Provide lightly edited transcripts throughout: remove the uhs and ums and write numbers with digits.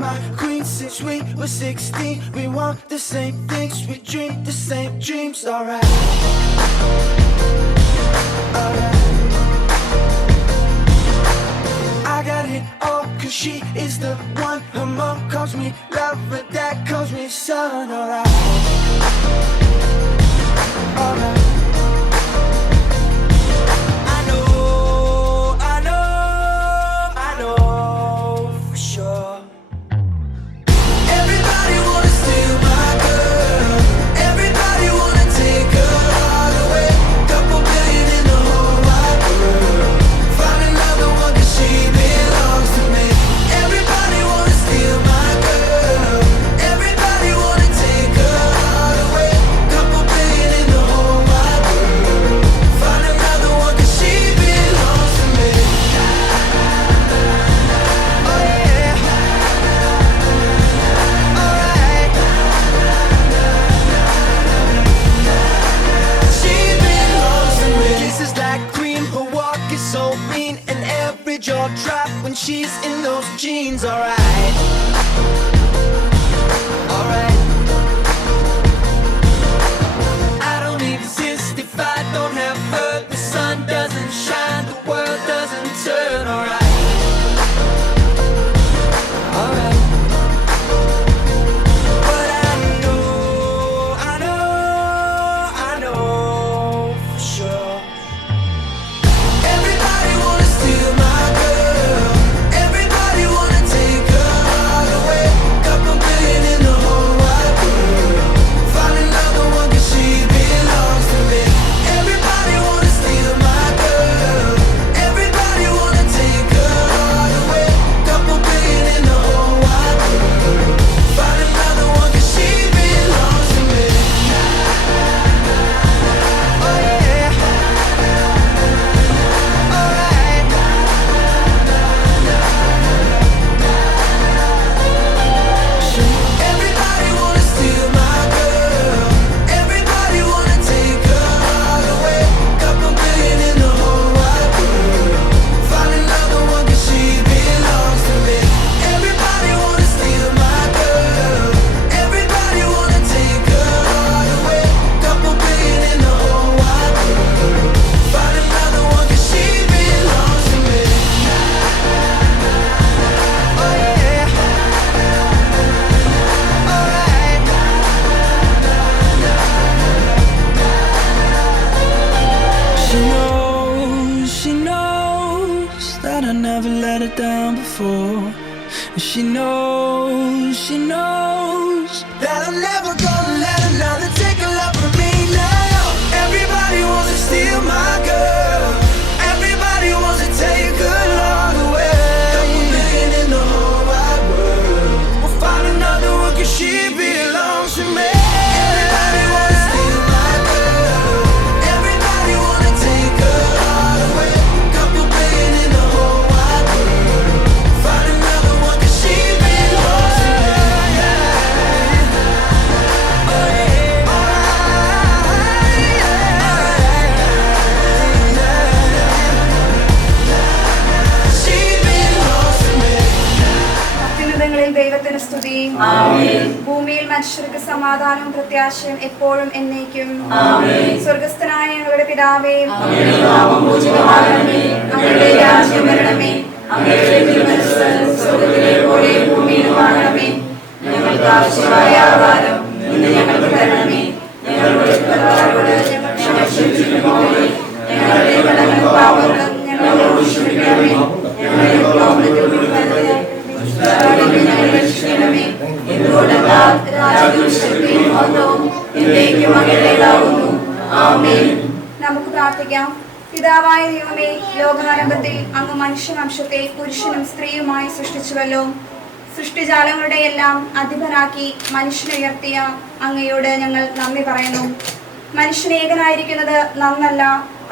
my queen since we were 16. We want the same things, we dream the same dreams. Alright, alright. I got it all cause she is the one. Her mom calls me love, but dad calls me son. Alright, alright. When she's in those jeans, alright, alright. I don't exist if I don't have her. The sun doesn't shine, the world doesn't turn, alright, alright. But I know for sure. Everybody wanna steal my girl. I never let her down before. And she knows that I'm never gonna let another take a love from me now. Everybody wants to steal my girl. Everybody wants to take her love away. Couple million in the whole wide world. We'll find another one cause she belongs to me. Everybody wants to steal my girl. Everybody wanna take her heart away. Couple billion in the whole wide world. Find another one cause she belongs to me. അത്യുന്നതങ്ങളിൽ ദൈവത്തിന് സ്തുതി. ഭൂമിയിൽ മനുഷ്യർക്ക് സമാധാനവും പ്രത്യാശയും എപ്പോഴും എന്നേക്കും. സ്വർഗസ്ഥനായ ഞങ്ങളുടെ പിതാവേ, അങ്ങയുടെ രാജ്യം വരണമേ. അങ്ങയുടെ തിരുമനസ്സ് സ്വർഗ്ഗത്തിലെ പോലെ ഭൂമിയിലുമാകണമേ. ഞങ്ങൾക്ക് ആവശ്യമായ ആഹാരം ഇന്ന് ഞങ്ങൾക്ക് തരണമേ. ഞങ്ങളുടെ കടക്കാരോട് ഞങ്ങൾ ക്ഷമിച്ചിരിക്കുന്നതുപോലെ ഞങ്ങളുടെ കടങ്ങളും പാപങ്ങളും ഞങ്ങളോട് ക്ഷമിക്കണമേ. ഞങ്ങളെ പ്രലോഭനത്തിൽ ഉൾപ്പെടുത്തരുതേ. ഞങ്ങളെ രക്ഷിക്കണമേ. എന്തുകൊണ്ടെന്നാൽ രാജ്യവും ശക്തിയും മഹത്വവും എന്നേക്കും അങ്ങയുടേതാകുന്നു. ആമേൻ. നമുക്ക് പ്രാർത്ഥിക്കാം. പിതാവായ ദൈവമേ, ലോകാരംഭത്തിൽ അങ്ങ് മനുഷ്യവംശത്തെ പുരുഷനും സ്ത്രീയുമായി സൃഷ്ടിച്ചുവല്ലോ. സൃഷ്ടിജാലങ്ങളുടെ എല്ലാം അധിപനാക്കി മനുഷ്യനെ ഉയർത്തിയ അങ്ങയോട് ഞങ്ങൾ നന്ദി പറയുന്നു. മനുഷ്യനേകനായിരിക്കുന്നത് നന്നല്ല,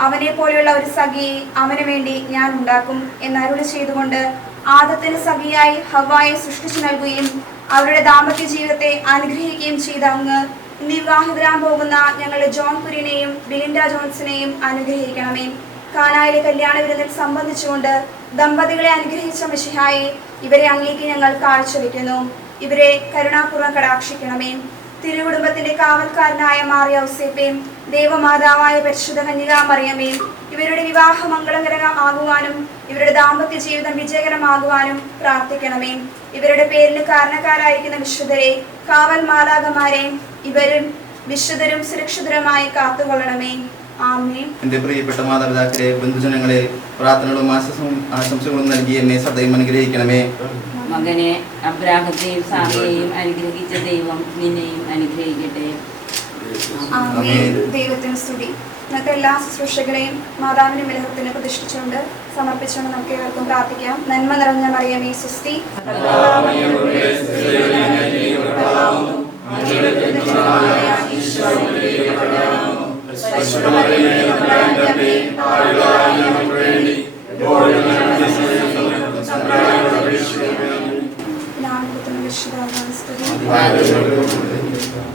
അവനെ പോലെയുള്ള ഒരു സഖിയെ അവന് വേണ്ടി ഞാൻ ഉണ്ടാക്കും എന്നരുളി ചെയ്തുകൊണ്ട് ആദത്തിന് സഖിയായി ഹവ്വായെ സൃഷ്ടിച്ചു നൽകുകയും അവരുടെ ദാമ്പത്യ ജീവിതത്തെ അനുഗ്രഹിക്കുകയും ചെയ്ത അങ്ങ് ഇന്ന് വിവാഹിതരാൻ പോകുന്ന ഞങ്ങളുടെ ജോൺ കുര്യനെയും ബിലിൻഡ ജോൺസിനെയും അനുഗ്രഹിക്കണമേ. കാനായിലെ കല്യാണ വിരുന്നിൽ സംബന്ധിച്ചുകൊണ്ട് ദമ്പതികളെ അനുഗ്രഹിച്ച മിശിഹായെ, ഇവരെ അങ്ങേക്ക് ഞങ്ങൾ കാഴ്ചവെക്കുന്നു. ഇവരെ കരുണാപൂർവ്വം കടാക്ഷിക്കണമേ. തിരുകുടുംബത്തിന്റെ കാവൽക്കാരനായ മാറിയ ഔസേപ്പേയും ദേവമാതാവായ പരിശുദ്ധ കന്യകാമറിയമേ, ഇവരുടെ വിവാഹ മംഗളകരം ആകുവാനും ഇവരുടെ ദാമ്പത്യ ജീവിതം വിജയകരമാകുവാനും പ്രാർത്ഥിക്കണമേ. ഇവരുടെ പേരിന് കാരണക്കാരായിരിക്കുന്ന വിശുദ്ധരെ, കാവൽ മാലാഖമാരെ, ഇവരും വിശുദ്ധരും സുരക്ഷിതരുമായി കാത്തുകൊള്ളണമേ. ആമേൻ. എൻ്റെ പ്രിയപ്പെട്ട മാതാപിതാക്കളെ, ബന്ധുജനങ്ങളെ, പ്രാർത്ഥനകളും ആശംസകളും നൽകി എന്നെ സദയം അനുഗ്രഹിക്കണമേ. മകനെ അബ്രാഹത്തെയും സാറയെയും അനുഗ്രഹിച്ച ദൈവം നിന്നെയും അനുഗ്രഹിക്കട്ടെ. ആമേൻ. ദൈവത്തിന് സ്തുതി. ഇന്നത്തെ എല്ലാ ശുശ്രൂഷകളെയും മാതാവിന്റെ വിലഹത്തിന് പ്രതിഷ്ഠിച്ചുകൊണ്ട് സമർപ്പിച്ചുകൊണ്ട് നമുക്ക് ഏവർക്കും പ്രാർത്ഥിക്കാം. നന്മ നിറഞ്ഞ മറിയമേ സ്വസ്തി.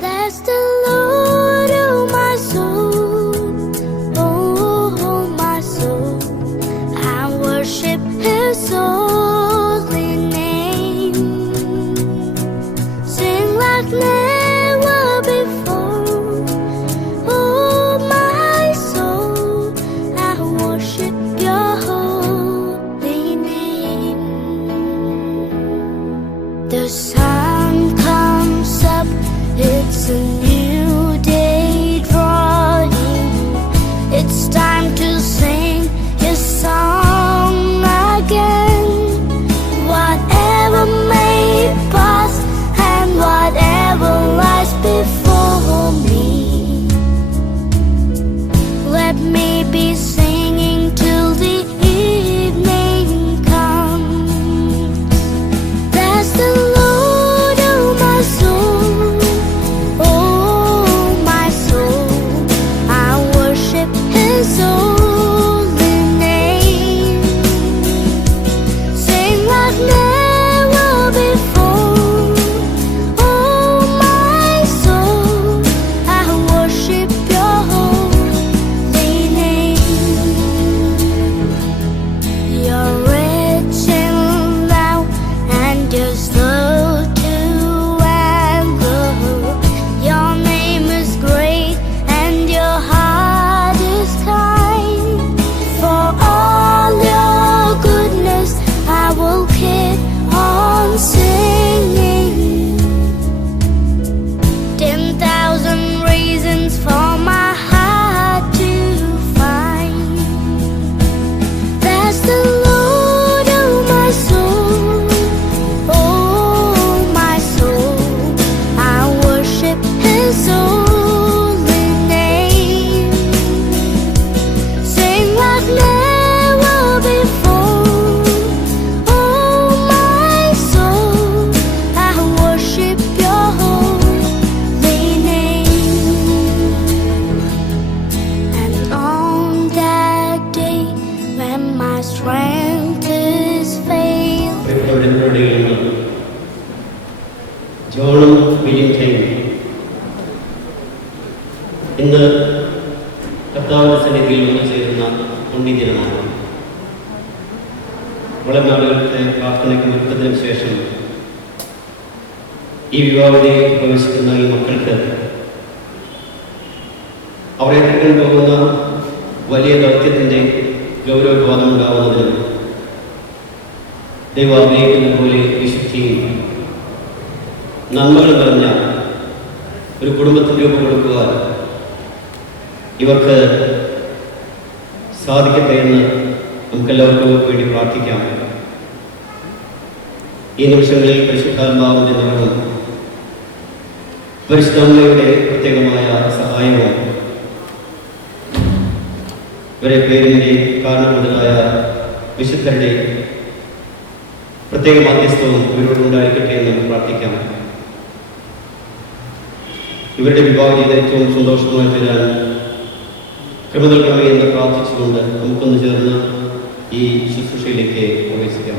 Bless the Lord, oh my soul, oh my soul, I worship His holy name. Sing like never before, oh my soul, I worship Your holy name. The sun comes up, it's a new day drawing. It's time to sing His song again. Whatever may pass and whatever lies before me, let me be singing till the evening comes. Bless the Lord, oh my soul, oh my soul, I worship His holy name. Sing like never before, oh my soul, I worship Your holy name. You're rich in love and You're slow to anger. Your name is great and Your heart is kind. For all Your goodness I will keep on singing. 10,000 reasons for my heart to find. Bless the Lord, oh my soul, oh my soul, I worship His holy name. Sing like never before, oh my soul, I worship Your holy name. And on that day when my strength is failed, ജോണും വില്യംജയും ഇന്ന് കർത്താവിന്റെ സന്നിധിയിൽ വന്നു ചേരുന്ന പുണ്യദിനമാണ്. വളരെ നാളുകളുടെ പ്രാർത്ഥനയ്ക്ക് ഒരുക്കത്തിനും ശേഷം ഈ വിവാഹതയിൽ പ്രവേശിക്കുന്ന ഈ മക്കൾക്ക് അവരെ കൊണ്ടുപോകുന്ന വലിയ ദൗത്യത്തിൻ്റെ ഗൗരവബോധം ഉണ്ടാവുന്നതിനും ദൈവം ആഗ്രഹിക്കുന്ന പോലെ വിശുദ്ധിയും നന്മകൾ നിറഞ്ഞ ഒരു കുടുംബത്തിന് രൂപം കൊടുക്കുവാൻ ഇവർക്ക് സാധിക്കട്ടെ എന്ന് നമുക്കെല്ലാവർക്കും വേണ്ടി പ്രാർത്ഥിക്കാം. ഈ നിമിഷങ്ങളിൽ പരിശുദ്ധാത്മാവിൻ്റെ നിറവും പരിശുദ്ധാത്മാവിന്റെ പ്രത്യേകമായ സഹായവും ഇവരെ പേരിൻ്റെ കാരണമുതലായ വിശുദ്ധരുടെ പ്രത്യേക മധ്യസ്ഥവും ഇവരോടുണ്ടായിരിക്കട്ടെ എന്ന് നമുക്ക് പ്രാർത്ഥിക്കാം. ഇവരുടെ വിവാഹ ജീവിതം ഏറ്റവും സന്തോഷമായി തീരാൻ കൃപ നൽകണമേ എന്ന് പ്രാർത്ഥിച്ചുകൊണ്ട് നമുക്കൊന്ന് ചേർന്ന് ഈ ശുശ്രൂഷയിലേക്ക് പ്രവേശിക്കാം.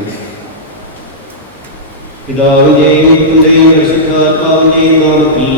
പിതാവിന്റെയും പുത്രന്റെയും പരിശുദ്ധാത്മാവിന്റെയും നാമത്തിൽ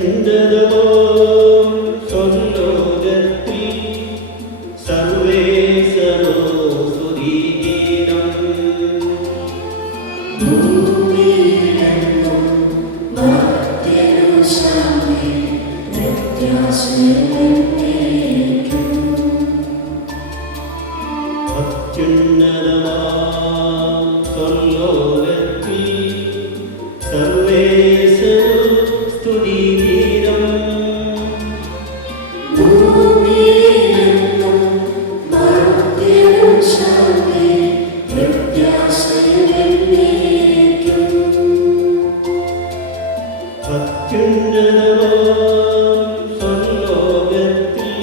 അത്യുന്നതമാം സ്വർലോകത്തിൽ സർവേശ്വരോ സ്തുതിഗീതം. അത്യുന്നതമാം സ്വർലോകത്തിൽ സർവേശ്വരോ സ്തുതിഗീതം. അത്യുന്നതമാം സ്വർലോകത്തിൽ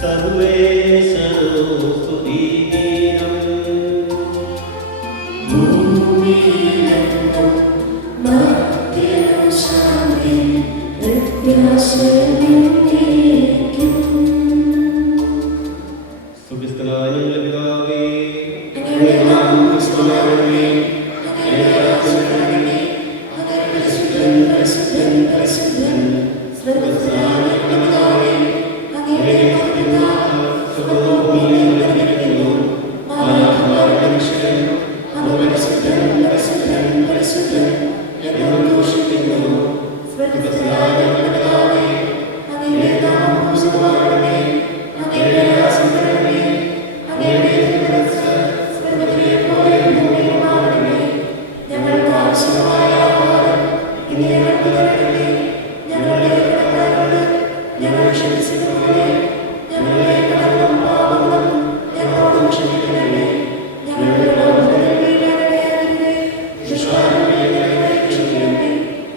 സർവേശ്വരോ സ്തുതിഗീതം. സുഖസ്ഥനായ ഞങ്ങളുടെ പിതാവേ, അങ്ങയുടെ നാമം പൂജിതമാകണമേ. അങ്ങയുടെ രാജ്യം വരണമേ. സ്വർഗ്ഗസ്ഥനായ ഞങ്ങളുടെ പിതാവേ, അങ്ങയുടെ തിരുനാമം സ്വർഗ്ഗഭൂമിയിൽ നിറഞ്ഞിരിക്കുന്നു. മാലാഖമാരുടെ മനുഷ്യരും അങ്ങ് പരിശുദ്ധൻ എന്ന് ഘോഷിക്കുന്നു. സ്വർഗ്ഗസ്ഥനായ ഞങ്ങളുടെ പിതാവേ, അങ്ങയുടെ നാമം പൂജിതമാകണമേ. അങ്ങയുടെ രാജ്യം വരണമേ. അങ്ങയുടെ തിരുമനസ്സ് സ്വർഗ്ഗത്തിലെ പോലെ ഭൂമിയിലുമാകണമേ. ഞങ്ങൾക്ക് ആവശ്യമായ ആഹാരം ഇന്ന് ഞങ്ങൾക്ക് തരണമേ. ഞങ്ങളുടെ കടക്കാരോട് ഞങ്ങൾ ക്ഷമിച്ചതുപോലെ ഞങ്ങളുടെ കടങ്ങളും പാപങ്ങളും ഞങ്ങളോടും ക്ഷമിക്കണമേ. ഞങ്ങളുടെ ലോകത്തിൽ വീഴാനിടയാകരുതേ. ദുഷ്ടാരൂപിയിൽ ഞങ്ങളെ രക്ഷിക്കണമേ.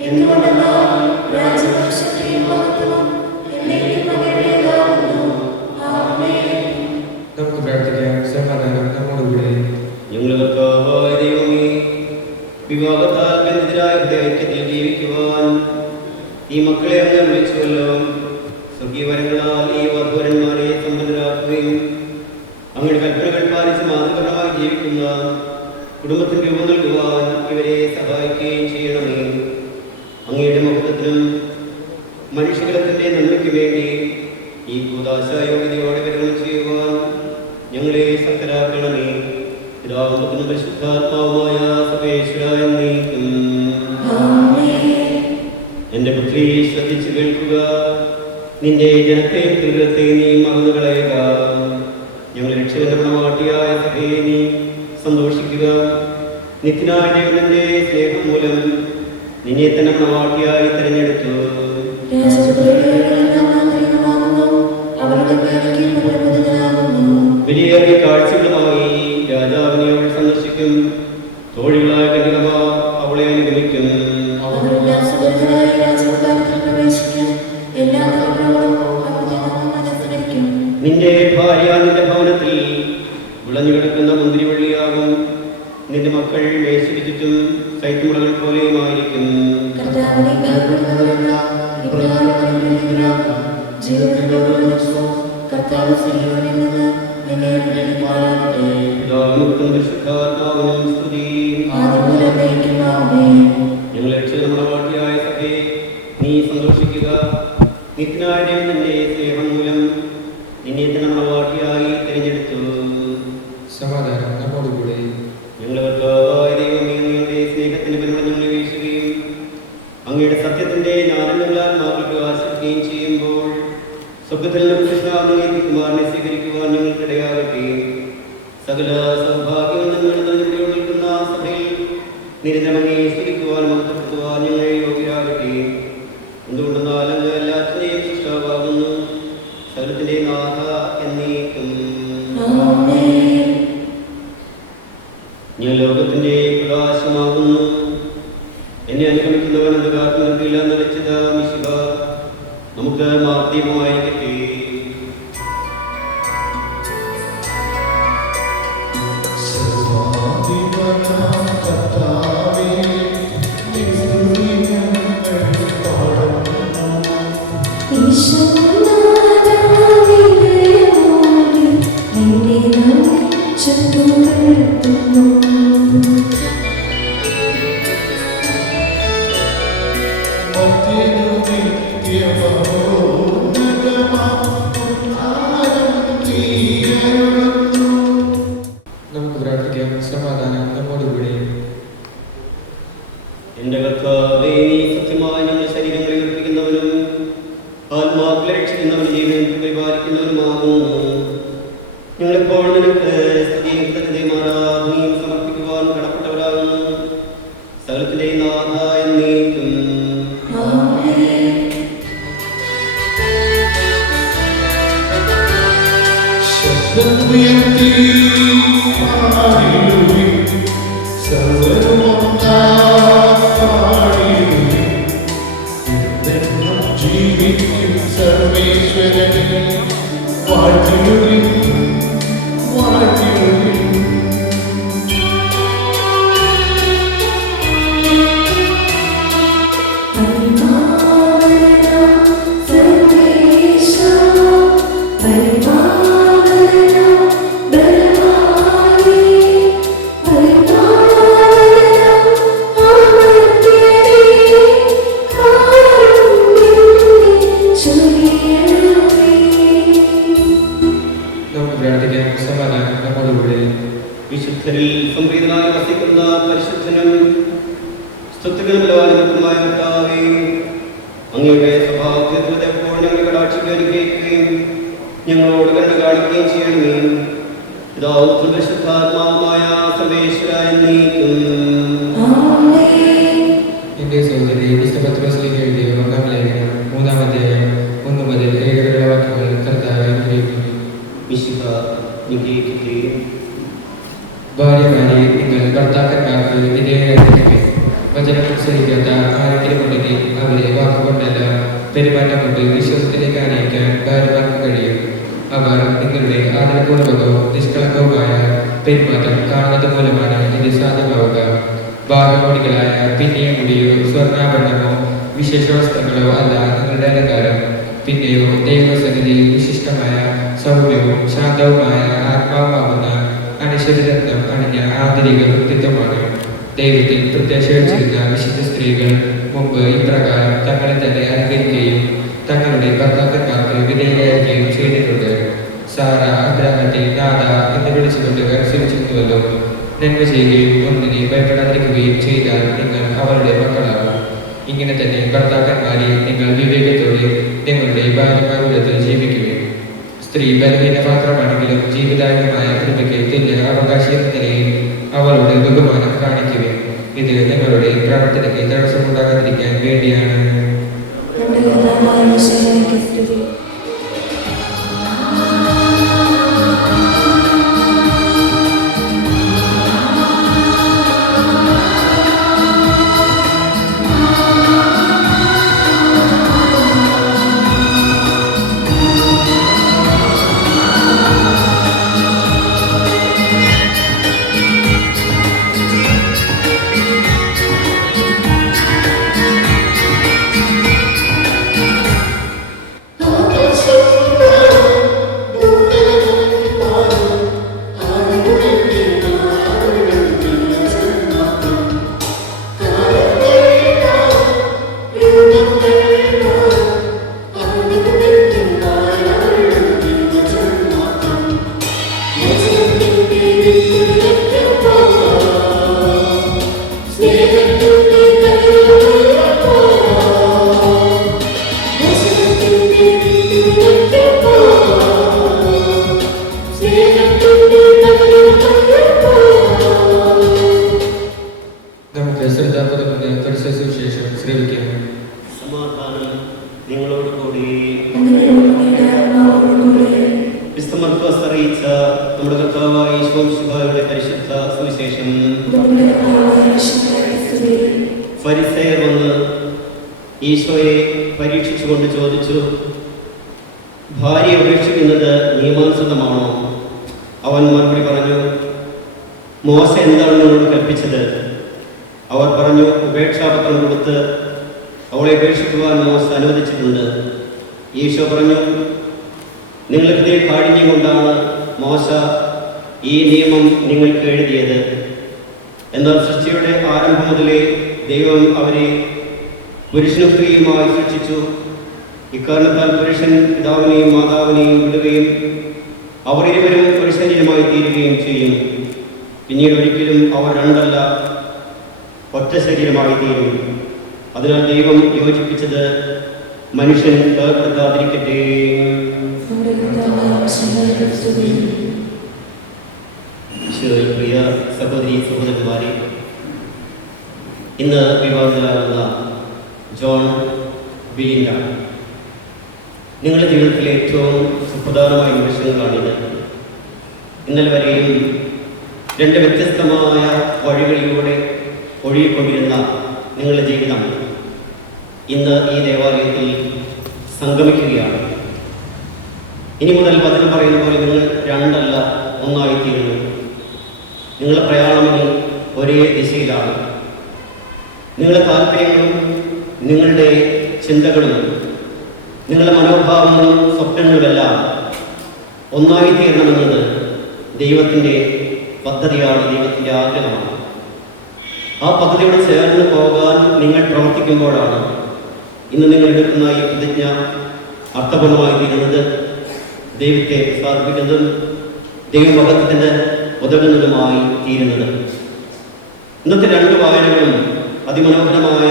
എന്തുകൊണ്ടെന്നാൽ രാജ്യവും ശക്തിയും മഹത്വവും എന്നേക്കും അങ്ങയുടേതാകുന്നു. ആമേൻ. നമുക്ക് പ്രാർത്ഥിക്കാം. സമാധാനം നമ്മോടുകൂടെ. ഞങ്ങളുടെ കർത്താവായ ദൈവമേ, വിവാഹത്താൽ ബന്ധിതരായ ഐക്യത്തിൽ ജീവിക്കുവാൻ ഈ മക്കളെ അങ്ങ് വിളിച്ചുവല്ലോ. സ്വർഗീയവരങ്ങളാൽ ഈ വധുവരന്മാരെ സമ്പന്നരാക്കുകയും അങ്ങയുടെ കൽപ്പനകൾ പാലിച്ച് മാതൃകമായി ജീവിക്കുന്ന കുടുംബത്തിന് രൂപം നൽകുവാൻ ഇവരെ സഹായിക്കുകയും ചെയ്യണമേ. അങ്ങയുടെ മഹത്വത്തിനും മനുഷ്യകുലത്തിന്റെ നന്മയ്ക്ക് വേണ്ടി ഈ കൂദാശായോഗ്യതയോടെ വിതരണം ചെയ്യുവാൻ ഞങ്ങളെ ശക്തരാക്കണമേ. പിതാവും പരിശുദ്ധാത്മാവുമായ സർവേശ്വരായ എന്നേക്കും. എന്റെ പുത്രി ശ്രദ്ധിച്ചു കേൾക്കുക. നിന്റെ ജനത്തെയും ദുരിതത്തെയും നീ മറന്നു കളയുക. ഞങ്ങളുടെ രക്ഷകന്റെ മണവാട്ടിയായ സഭയെ നീ സന്തോഷിക്കുക. നിത്യനായ ദൈവത്തിന്റെ സ്നേഹം മൂലം നിന്നെ തന്നെ മണവാട്ടിയായി തിരഞ്ഞെടുത്തു. വലിയേറിയ കാഴ്ചകളുമായി രാജാവിനെ അവൾ സന്ദർശിക്കും. തോഴികളായ കന്യകമാർ അവളെ അനുഗമിക്കും. നിന്റെ ഭാര്യ നിന്റെ ഭവനത്തിൽ വിളഞ്ഞു കിടക്കുന്ന മുന്തിരിവള്ളിയാകും. നിന്റെ മക്കൾ മേശയ്ക്ക് ചുറ്റും സൈറ്റുമുളകൾ പോലെയുമായിരിക്കും. പരിശുദ്ധാത്മാവിനും സ്തുതി. ഞങ്ങളെ രക്ഷകമണവാട്ടിയായ സഭയെ നീ സന്തോഷിക്കുക. നിത്യനായ ദൈവത്തിന്റെ സ്നേഹം മൂലം നിന്നെ തന്നെ മണവാട്ടിയായി തിരഞ്ഞെടുത്തു. സമാധാനം നമ്മോടുകൂടെ. ഞങ്ങളുടെ കർത്താവായ ദൈവമേ, അങ്ങയുടെ സ്നേഹത്തിന്റെ പരിമളം ഞങ്ങളെ വീശുകയും അങ്ങയുടെ സത്യത്തിന്റെ ജ്ഞാനങ്ങളാൽ മാർക്ക് ആശ്രയിക്കുകയും ചെയ്യുമ്പോൾ സ്വർഗ്ഗത്തിൽ നിന്ന് കുമാരനെ സ്വീകരിക്കുവാൻ ഞങ്ങൾക്കിടയാകട്ടെ. സകല സൗഭാഗ്യവും ഞങ്ങൾ നിൽക്കുന്ന സഭയിൽ നിരന്തരമങ്ങെ സ്തുതിക്കുവാൻ മഹത്വപ്പെടുത്തുവാൻ ഞങ്ങളെ യോഗ്യരാകട്ടെ. എന്തുകൊണ്ടെന്നാൽ അങ്ങ് എല്ലാത്തിനെയും സൃഷ്ടാവാകുന്നു. സകലത്തിന്റെ നാഥ എന്നേക്കും. ഞാൻ ലോകത്തിന്റെ പ്രകാശമാകുന്നു. എന്നെ അനുഗമിക്കുന്നവൻ എന്ന കാത്തു നിർത്തില്ല എന്ന് വെച്ചത് മിശിഹ നമുക്ക് മാധ്യമമായിരിക്കട്ടെ. ഈശോ ആത്മാക്കളെ രക്ഷിക്കുന്നവനും ജീവനെ പരിപാലിക്കുന്നവനുമാകുന്നു. ഞങ്ങളെപ്പോൾ നിനക്ക് സ്തുതിയും കൃതജ്ഞതയും ആരാധനയും സമർപ്പിക്കുവാൻ കടപ്പെട്ടവരാകുന്നു. സകലത്തിന്റെയും നാഥ എന്നേക്കും. നമുക്ക് പ്രാർത്ഥിക്കാം. സമാധാനം നമ്മോടുകൂടെ. വിശുദ്ധരിൽ സംപ്രീതനായി വസിക്കുന്ന പരിശുദ്ധനും സ്തുതികളുമായ കർത്താവേ, അങ്ങയുടെ സ്വഭാവത്തെ എപ്പോൾ ഞങ്ങൾ കടാക്ഷിക്കുകയും ഞങ്ങളോട് കണ്ടു കാണിക്കുകയും ചെയ്യണമേ. പിതാവും പരിശുദ്ധാത്മാവുമായ സർവേശ്വരായ എന്നേക്കും. എന്റെ സഹോദരി വിശുദ്ധ പത്രോസിലേക്ക് എഴുതിയ 1-ാം ലേഖനം 3-ാം അധ്യായം 1 മുതൽ 7 വരെ വാക്യങ്ങൾ കർത്താവ് അനുഗ്രഹിക്കുന്നു. വിശുദ്ധ നിഗ്രഹിക്കട്ടെ. ഭാര്യമാരെ, നിങ്ങൾ ഭർത്താക്കന്മാർക്ക് വിധേയരായിരിക്കുവിൻ. വചനം അനുസരിക്കാത്ത ആരെങ്കിലും ഉണ്ടെങ്കിൽ അവരെ വാക്കുകൊണ്ടല്ല പെരുമാറ്റം കൊണ്ട് വിശ്വാസത്തിലേക്ക് ആനയിക്കാൻ ഭാര്യമാർക്ക് കഴിയും. അവർ നിങ്ങളുടെ ആദരപൂർവകവും നിഷ്കളങ്കവുമായ പെരുമാറ്റം കാണുന്നത് മൂലമാണ് ഇത് സാധ്യമാവുക. ഭാഗമോടികളായ പിന്നെയ മുടിയോ സ്വർണ്ണാഭരണമോ വിശേഷ വസ്ത്രങ്ങളോ അല്ല നിങ്ങളുടെ അലങ്കാരം. പിന്നെയോ ദൈവസന്നിധി വിശിഷ്ടമായ സൗമ്യവും ശാന്തവുമായ ആത്മാവാകുന്ന അനശ്വരരത്നം അണിഞ്ഞ ആന്തരിക വ്യക്തിത്വമാണ്. ദൈവത്തിൽ പ്രത്യാശ വെച്ചിരുന്ന വിശുദ്ധ സ്ത്രീകൾ മുമ്പ് ഇപ്രകാരം തങ്ങളെ തന്നെ അലങ്കരിക്കുകയും തങ്ങളുടെ ഭർത്താക്കന്മാർക്ക് വിധേയരായിരിക്കുകയും ചെയ്തിട്ടുണ്ട്. സാറ അബ്രാഹത്തെ നാഥ എന്ന് വിളിച്ചുകൊണ്ട് അനുസരിച്ചിരുന്നുവല്ലോ. നന്മ ചെയ്യുകയും ഒന്നിനെ ഭയപ്പെടാതിരിക്കുകയും ചെയ്താൽ നിങ്ങൾ അവരുടെ മക്കളാകും. ഇങ്ങനെ തന്നെ ഭർത്താക്കന്മാരെ നിങ്ങൾ വിവേകത്തോടെ നിങ്ങളുടെ ഭാര്യമാരുടെ ജീവിക്കുകയും സ്ത്രീ ബലഹീന പാത്രമാണെങ്കിലും ജീവിതായുമായ കൃപയ്ക്ക് തുല്യ അവകാശി എന്ന നിലയിൽ അവളുടെ ബഹുമാനം കാണിക്കുകയും ഇത് നിങ്ങളുടെ പ്രവർത്തനയ്ക്ക് തടസ്സമുണ്ടാകാതിരിക്കാൻ വേണ്ടിയാണ്. നമുക്ക് ശ്രദ്ധാപൂർവ്വം പരിശുദ്ധ സുവിശേഷം ശ്രവിക്കാം. സമാധാനം നിങ്ങളോട് കൂടി. വിശുദ്ധ മർക്കോസ് അറിയിച്ച നമ്മുടെ കർത്താവായ യേശുമിശിഹായുടെ പരിശുദ്ധ സുവിശേഷം. ഫരിസയർ വന്ന് ഈശോയെ പരീക്ഷിച്ചുകൊണ്ട് ചോദിച്ചു, ഭാര്യ ഉപേക്ഷിക്കുന്നത് നിയമാനുസൃതമാണോ? അവൻ മറുപടി പറഞ്ഞു, മോശ എന്താണ് നിങ്ങളോട് കൽപ്പിച്ചത്? അവർ പറഞ്ഞു, ഉപേക്ഷാപത്രം കൊടുത്ത് അവളെ ഉപേക്ഷിക്കുവാൻ മോശ അനുവദിച്ചിട്ടുണ്ട്. ഈശോ പറഞ്ഞു, നിങ്ങൾ ഹൃദയ കാഠിന്യം കൊണ്ടാണ് മോശ ഈ നിയമം നിങ്ങൾക്ക് എഴുതിയത്. എന്നാൽ സൃഷ്ടിയുടെ ആരംഭം മുതലേ ദൈവം അവരെ പുരുഷനും സ്ത്രീയുമായി സൃഷ്ടിച്ചു. ഇക്കാരണത്താൽ പുരുഷൻ പിതാവിനെയും മാതാവിനെയും വിടുകയും അവർ ഇരുവരും ഒരു ശരീരമായി തീരുകയും ചെയ്യും. പിന്നീട് ഒരിക്കലും അവർ രണ്ടല്ല, ഒറ്റ ശരീരമായി തീരും. അതിനാൽ ദൈവം യോജിപ്പിച്ചത് മനുഷ്യൻ വേർപെടുത്താതിരിക്കട്ടെ. പ്രിയ സഹോദരി സഹോദരന്മാരെ, ഇന്ന് വിവാഹിതരാകുന്ന ജോൺ ബിലിൻഡ, നിങ്ങളുടെ ജീവിതത്തിലെ ഏറ്റവും സുപ്രധാനമായ നിമിഷങ്ങളാണിത്. ഇന്നലെ വരെയും രണ്ട് വ്യത്യസ്തമായ വഴികളിലൂടെ ഒഴുകിക്കൊണ്ടിരുന്ന നിങ്ങളുടെ ജീവിതം ഇന്ന് ഈ ദേവാലയത്തിൽ സംഗമിക്കുകയാണ്. ഇനി മുതൽ വചനം പറയുന്ന പോലെ നിങ്ങൾ രണ്ടല്ല ഒന്നായിത്തീരുന്നു. നിങ്ങളുടെ പ്രയാണം ഇനി ഒരേ ദിശയിലാണ്. നിങ്ങളുടെ താല്പര്യങ്ങളും നിങ്ങളുടെ ചിന്തകളും നിങ്ങളുടെ മനോഭാവങ്ങളും സ്വപ്നങ്ങളുമെല്ലാം ഒന്നായിത്തീരണമെന്നത് ദൈവത്തിൻ്റെ പദ്ധതിയാണ്, ദൈവത്തിൻ്റെ ആഗ്രഹമാണ്. ആ പദ്ധതിയോട് ചേർന്ന് പോകാൻ നിങ്ങൾ പ്രവർത്തിക്കുമ്പോഴാണ് ഇന്ന് നിങ്ങൾ എടുക്കുന്ന ഈ പ്രതിജ്ഞ അർത്ഥപൂർണമായി തീരുന്നത്, ദൈവത്തെ സാധിപ്പിക്കുന്നതും ദൈവമഹത്വത്തിന് ഉതകുന്നതുമായി തീരുന്നത്. ഇന്നത്തെ രണ്ട് വായനകളും അതിമനോഹരമായ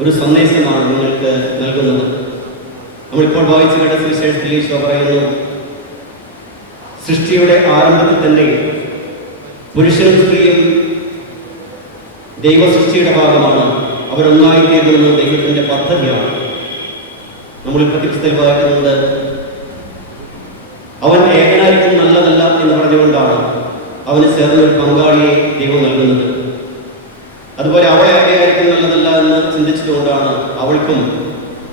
ഒരു സന്ദേശമാണ് നിങ്ങൾക്ക് നൽകുന്നത്. നമ്മളിപ്പോൾ വായിച്ചു കേട്ട സുവിശേഷത്തിൽ ഈശോ പറയുന്നു, സൃഷ്ടിയുടെ ആരംഭത്തിൽ തന്നെ പുരുഷനും സ്ത്രീയും ദൈവസൃഷ്ടിയുടെ ഭാഗമാണ്. അവരൊന്നായിത്തീരുന്നത് ദൈവത്തിൻ്റെ പദ്ധതിയാണ്. നമ്മൾ പ്രത്യക്ഷത്തിൽ വായിക്കുന്നുണ്ട്, അവൻ ഏകനായിരിക്കും നല്ലതല്ല എന്ന് പറഞ്ഞുകൊണ്ടാണ് അവന് ചേർന്ന ഒരു പങ്കാളിയെ ദൈവം നൽകുന്നത്. അതുപോലെ അവൾ ഏകയായിരിക്കും നല്ലതല്ല എന്ന് ചിന്തിച്ചതുകൊണ്ടാണ്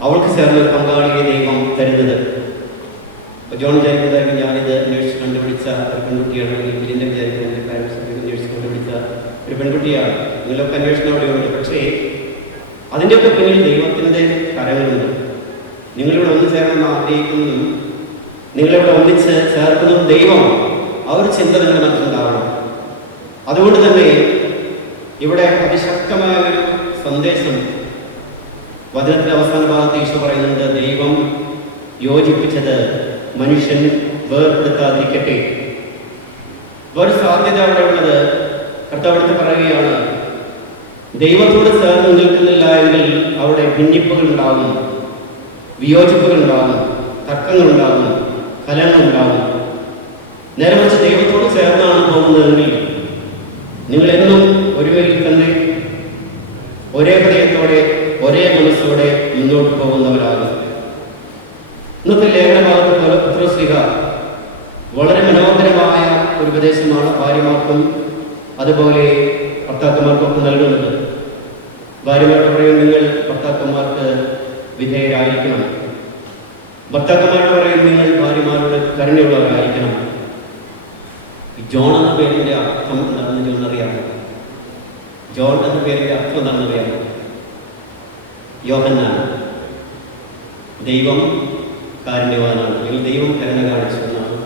അവൾക്ക് ചേർന്ന ഒരു പങ്കാളിയെ ദൈവം തരുന്നത്. ജോൺ വിചാരിക്കുന്നതായിരിക്കും ഞാനിത് അന്വേഷിച്ച് കണ്ടുപിടിച്ച ഒരു പെൺകുട്ടിയാണ്, അല്ലെങ്കിൽ ബിലിൻ്റെ വിചാരിക്കുന്ന പാരൻസ് അന്വേഷിച്ച് കണ്ടുപിടിച്ച ഒരു പെൺകുട്ടിയാണ്. നിങ്ങളൊക്കെ അന്വേഷണം അവിടെയുണ്ട്. പക്ഷേ അതിൻ്റെയൊക്കെ പിന്നിൽ ദൈവത്തിൻ്റെ കരങ്ങളുണ്ട്. നിങ്ങളിവിടെ ഒന്ന് ചേർന്ന് ആഗ്രഹിക്കുന്നതും നിങ്ങളിവിടെ ഒന്നിച്ച് ചേർക്കുന്നതും ദൈവമാണ്. ആ ഒരു ചിന്ത നിങ്ങളുടെ മനസ്സിലുണ്ടാവണം. അതുകൊണ്ട് തന്നെ ഇവിടെ അതിശക്തമായ ഒരു സന്ദേശം വചനത്തിന്റെ അവസാന ഭാഗത്ത് ഈശോ പറയുന്നുണ്ട്, ദൈവം യോജിപ്പിച്ചത് മനുഷ്യൻ വേർപെടുത്താതിരിക്കട്ടെ. ഒരു സാധ്യത അവിടെ ഉള്ളത് കർത്താവ് പറയുകയാണ്, ദൈവത്തോട് ചേർന്ന് നിൽക്കുന്നില്ല എങ്കിൽ അവിടെ ഭിന്നിപ്പുകൾ ഉണ്ടാകും, വിയോജിപ്പുകൾ ഉണ്ടാകും, തർക്കങ്ങൾ ഉണ്ടാകും, കലഹങ്ങൾ ഉണ്ടാകും. നേരെ മറിച്ച് ദൈവത്തോട് ചേർന്നാണ് പോകുന്നതെങ്കിൽ നിങ്ങളെന്നും ഒരുവരിൽ തന്നെ ഒരേ ഹൃദയത്തോടെ ഒരേ മനസ്സോടെ മുന്നോട്ട് പോകുന്നവരാകും. ഇന്നത്തെ ലേഖനഭാഗത്ത് പത്രോസ്ലീഹ വളരെ മനോഹരമായ ഒരു ഉപദേശമാണ് ഭാര്യമാർക്കും അതുപോലെ ഭർത്താക്കന്മാർക്കൊക്കെ നൽകുന്നത്. ഭാര്യമാർക്ക് പറയും, നിങ്ങൾ ഭർത്താക്കന്മാർക്ക് വിധേയരായിരിക്കണം. ഭർത്താക്കന്മാർക്ക് പറയും, നിങ്ങൾ ഭാര്യമാരോട് കരുണയുള്ളവരായിരിക്കണം. ജോൺ എന്ന പേരിൻ്റെ അർത്ഥം എന്താണെന്ന് ജോണറിയാമോ? ജോൺ എന്ന പേരിൻ്റെ അർത്ഥം എന്താണെന്ന് അറിയാമോ? യോഹന്നാൻ, ദൈവം കാരുണ്യവാനാണ്, അല്ലെങ്കിൽ ദൈവം കരുണ കാണിച്ചു എന്നാണ്.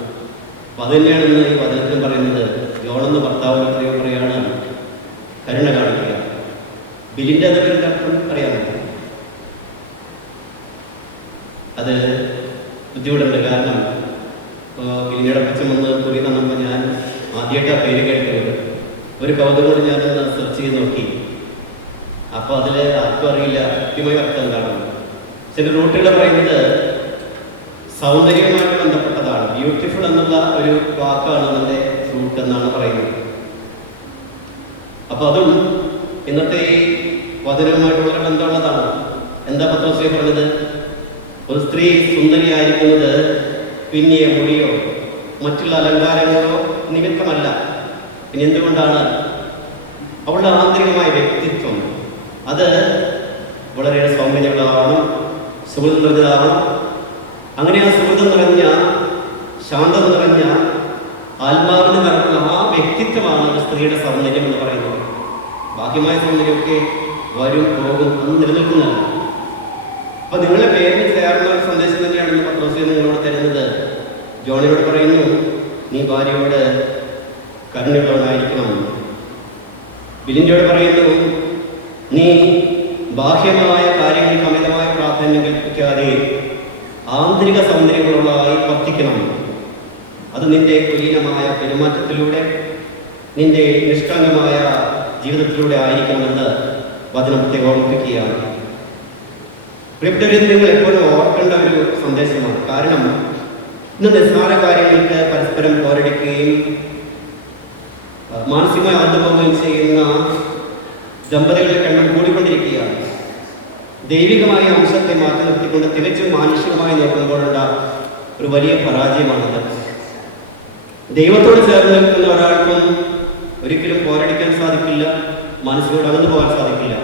അപ്പം അത് തന്നെയാണ് ഇന്ന് ഈ വചനത്തിൽ പറയുന്നത്. ജോൺ എന്ന ഭർത്താവ് ദൈവം പറയാണ് കരുണ കാണിക്കുക. ബിലിൻ്റെ എന്ന പേരിൻ്റെ അർത്ഥം അറിയാമോ? അത് ബുദ്ധിമുട്ടുണ്ട്. കാരണം ബിലിൻ്റെ പച്ചം വന്ന് കുറി തന്നപ്പോൾ ഞാൻ ആദ്യമായിട്ട് ആ പേര് കേൾക്കുന്നത്. ഒരു കൗതുകം കൊണ്ട് ഞാനൊന്ന് സെർച്ച് ചെയ്ത് നോക്കി. അപ്പോൾ അതിൽ ആർക്കും അറിയില്ല കൃത്യമായ അർത്ഥം എന്താണെന്ന്. ചില റൂട്ടുകൾ പറയുന്നത് സൗന്ദര്യവുമായിട്ട് ബന്ധപ്പെട്ടതാണ്. ബ്യൂട്ടിഫുൾ എന്നുള്ള ഒരു വാക്കാണ് അതിൻ്റെ റൂട്ട് എന്നാണ് പറയുന്നത്. അപ്പോൾ അതും ഇന്നത്തെ ഈ വചനവുമായിട്ടുള്ള ബന്ധമുള്ളതാണ്. എന്താ പത്രോസ്ലീഹ പറഞ്ഞത്? ഒരു സ്ത്രീ സുന്ദരിയായിരിക്കുന്നത് പിന്നിയ മുടിയോ മറ്റുള്ള അലങ്കാരങ്ങളോ നിമിത്തമല്ല. പിന്നെ എന്തുകൊണ്ടാണ്? അവളുടെ ആന്തരികമായ വ്യക്തിത്വം അത് വളരെയേറെ സൗമ്യതയുള്ളതാവണം, സുഹൃതം നിറഞ്ഞതാവണം. അങ്ങനെ ആ സുഹൃതം നിറഞ്ഞ, ശാന്തത നിറഞ്ഞ, ആത്മാവിന് നിറഞ്ഞുള്ള ആ വ്യക്തിത്വമാണ് ഒരു സ്ത്രീയുടെ സൗന്ദര്യം എന്ന് പറയുന്നത്. ബാഹ്യമായ സൗന്ദര്യമൊക്കെ വരും പോകും, അത് നിലനിൽക്കുന്നതല്ല. അപ്പൊ നിങ്ങളുടെ പേരിന് ചേർന്ന ഒരു സന്ദേശം തന്നെയാണ് ഇന്ന് പത്രോസ്ലീഹ നിങ്ങളോട് തരുന്നത്. ജോണിനോട് പറയുന്നു, നീ ഭാര്യയോട് കരുണയുള്ളവനായിരിക്കണം. ബിലിൻ്റെയോട് പറയുന്നു, നീ ബാഹ്യമായ കാര്യങ്ങൾക്ക് അമിതമായ പ്രാധാന്യം കൽപ്പിക്കാതെ ആന്തരിക സൗന്ദര്യങ്ങളുള്ളതായി വർത്തിക്കണം. അത് നിന്റെ കുലീനമായ പെരുമാറ്റത്തിലൂടെ, നിന്റെ നിഷ്കളങ്കമായ ജീവിതത്തിലൂടെ ആയിരിക്കണമെന്ന് വചനം പ്രത്യേകം ഓർമ്മിപ്പിക്കുകയാണ്. പ്രിയപ്പെട്ടവരെ, നിങ്ങൾ എപ്പോഴും ഓർക്കേണ്ട ഒരു സന്ദേശമാണ്. കാരണം ഇന്ന് നിസ്സാര കാര്യങ്ങൾക്ക് പരസ്പരം പോരടിക്കുകയും മാനസികമായി അകന്നുപോവുകയും ചെയ്യുന്ന ദമ്പതികളുടെ എണ്ണം കൂടിക്കൊണ്ടിരിക്കുകയാണ്. ദൈവികമായ അംശത്തെ മാറ്റി നിർത്തിക്കൊണ്ട് തികച്ചും മാനുഷികമായി നോക്കുമ്പോഴുള്ള ഒരു വലിയ പരാജയമാണത്. ദൈവത്തോട് ചേർന്ന് നിൽക്കുന്ന ഒരാൾക്കും ഒരിക്കലും പോരടിക്കാൻ സാധിക്കില്ല, മനസ്സിനോട് അകന്നു പോകാൻ സാധിക്കില്ല.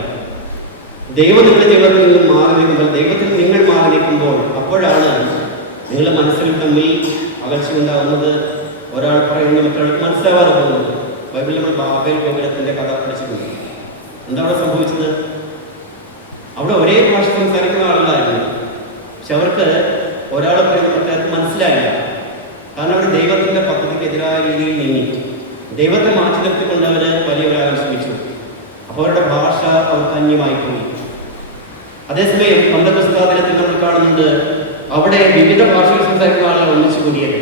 ദൈവം നിങ്ങളുടെ ജീവിതത്തിൽ നിന്നും മാറി നിൽക്കുമ്പോൾ, ദൈവത്തിൽ നിങ്ങൾ മാറി നിൽക്കുമ്പോൾ, അപ്പോഴാണ് നിങ്ങളുടെ മനസ്സിൽ തമ്മിൽ അകൽച്ച ഉണ്ടാകുന്നത്. ഒരാൾ പറയുന്ന മറ്റൊരാൾക്ക് മനസ്സിലാവാതെ പോകുന്നത്. ബൈബിളിൽ നമ്മൾ ബാബേൽ ഗോപുരത്തിൻ്റെ കഥ പഠിച്ചിട്ടുണ്ട്. എന്താ അവിടെ സംഭവിച്ചത്? അവിടെ ഒരേ ഭാഷ സംസാരിക്കുന്ന ആളുകളായിരുന്നു. പക്ഷെ അവർക്ക് ഒരാളെ പറയുന്ന മറ്റൊരാൾക്ക് മനസ്സിലായില്ല. കാരണം അവർ ദൈവത്തിൻ്റെ പദ്ധതിക്ക് എതിരായ രീതിയിൽ നീങ്ങി. ദൈവത്തെ മാറ്റി നിർത്തിക്കൊണ്ട് അവർ വലിയവരാകാൻ ശ്രമിച്ചു. അപ്പോൾ അവരുടെ ഭാഷ അവർക്ക് അന്യമായി പോയി. അതേസമയം പന്തക്കോസ്താ ദിനത്തിൽ നമ്മൾ കാണുന്നുണ്ട്, അവിടെ വിവിധ ഭാഷകൾ സംസാരിക്കുന്ന ആളുകൾ ഒന്നിച്ചു കൂടിയത്.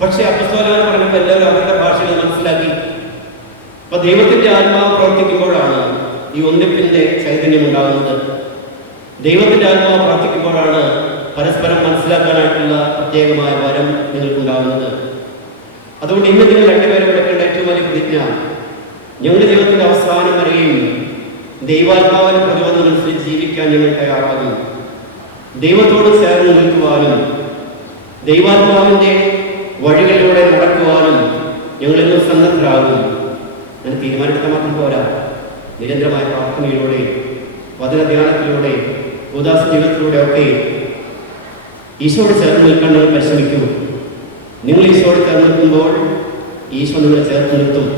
പക്ഷെ അപ്പസ്തോലന്മാർ പറഞ്ഞപ്പോൾ എല്ലാവരും അവരുടെ ഭാഷകൾ മനസ്സിലാക്കി. അപ്പൊ ദൈവത്തിന്റെ ആത്മാവ് പ്രവർത്തിക്കുമ്പോഴാണ് ഈ ഒന്നിപ്പിന്റെ ചൈതന്യം ഉണ്ടാകുന്നത്. ദൈവത്തിന്റെ ആത്മാവ് പ്രവർത്തിക്കുമ്പോഴാണ് പരസ്പരം മനസ്സിലാക്കാനായിട്ടുള്ള പ്രത്യേകമായ വരം നിങ്ങൾക്കുണ്ടാകുന്നത്. അതുകൊണ്ട് ഇന്ന് നിങ്ങൾ രണ്ടുപേരും എടുക്കേണ്ട ഏറ്റവും വലിയ പ്രതിജ്ഞ, ഞങ്ങളുടെ ജീവിതത്തിന്റെ അവസാനം വരെയും ദൈവാത്മാവിന്റെ പ്രചോദനമനുസരിച്ച് ജീവിക്കാൻ ഞങ്ങൾ തയ്യാറാകും. ദൈവത്തോട് ചേർന്ന് നിൽക്കുവാനും ദൈവാത്മാവിന്റെ വഴികളിലൂടെ നടക്കുവാനും ഞങ്ങൾ ഇന്ന് സന്നദ്ധരാകും. അങ്ങനെ തീരുമാനമെടുക്കാൻ മാത്രം പോരാ, നിരന്തരമായ പ്രാർത്ഥനയിലൂടെ, വചനധ്യാനത്തിലൂടെ, ഉദാസ ജീവിതത്തിലൂടെ ഒക്കെ ഈശോയോട് ചേർന്ന് നിൽക്കാൻ നിങ്ങൾ പരിശ്രമിക്കൂ. നിങ്ങൾ ഈശോയോട് ചേർന്ന് നിൽക്കുമ്പോൾ ഈശോ നിങ്ങളെ ചേർത്ത് നിർത്തും.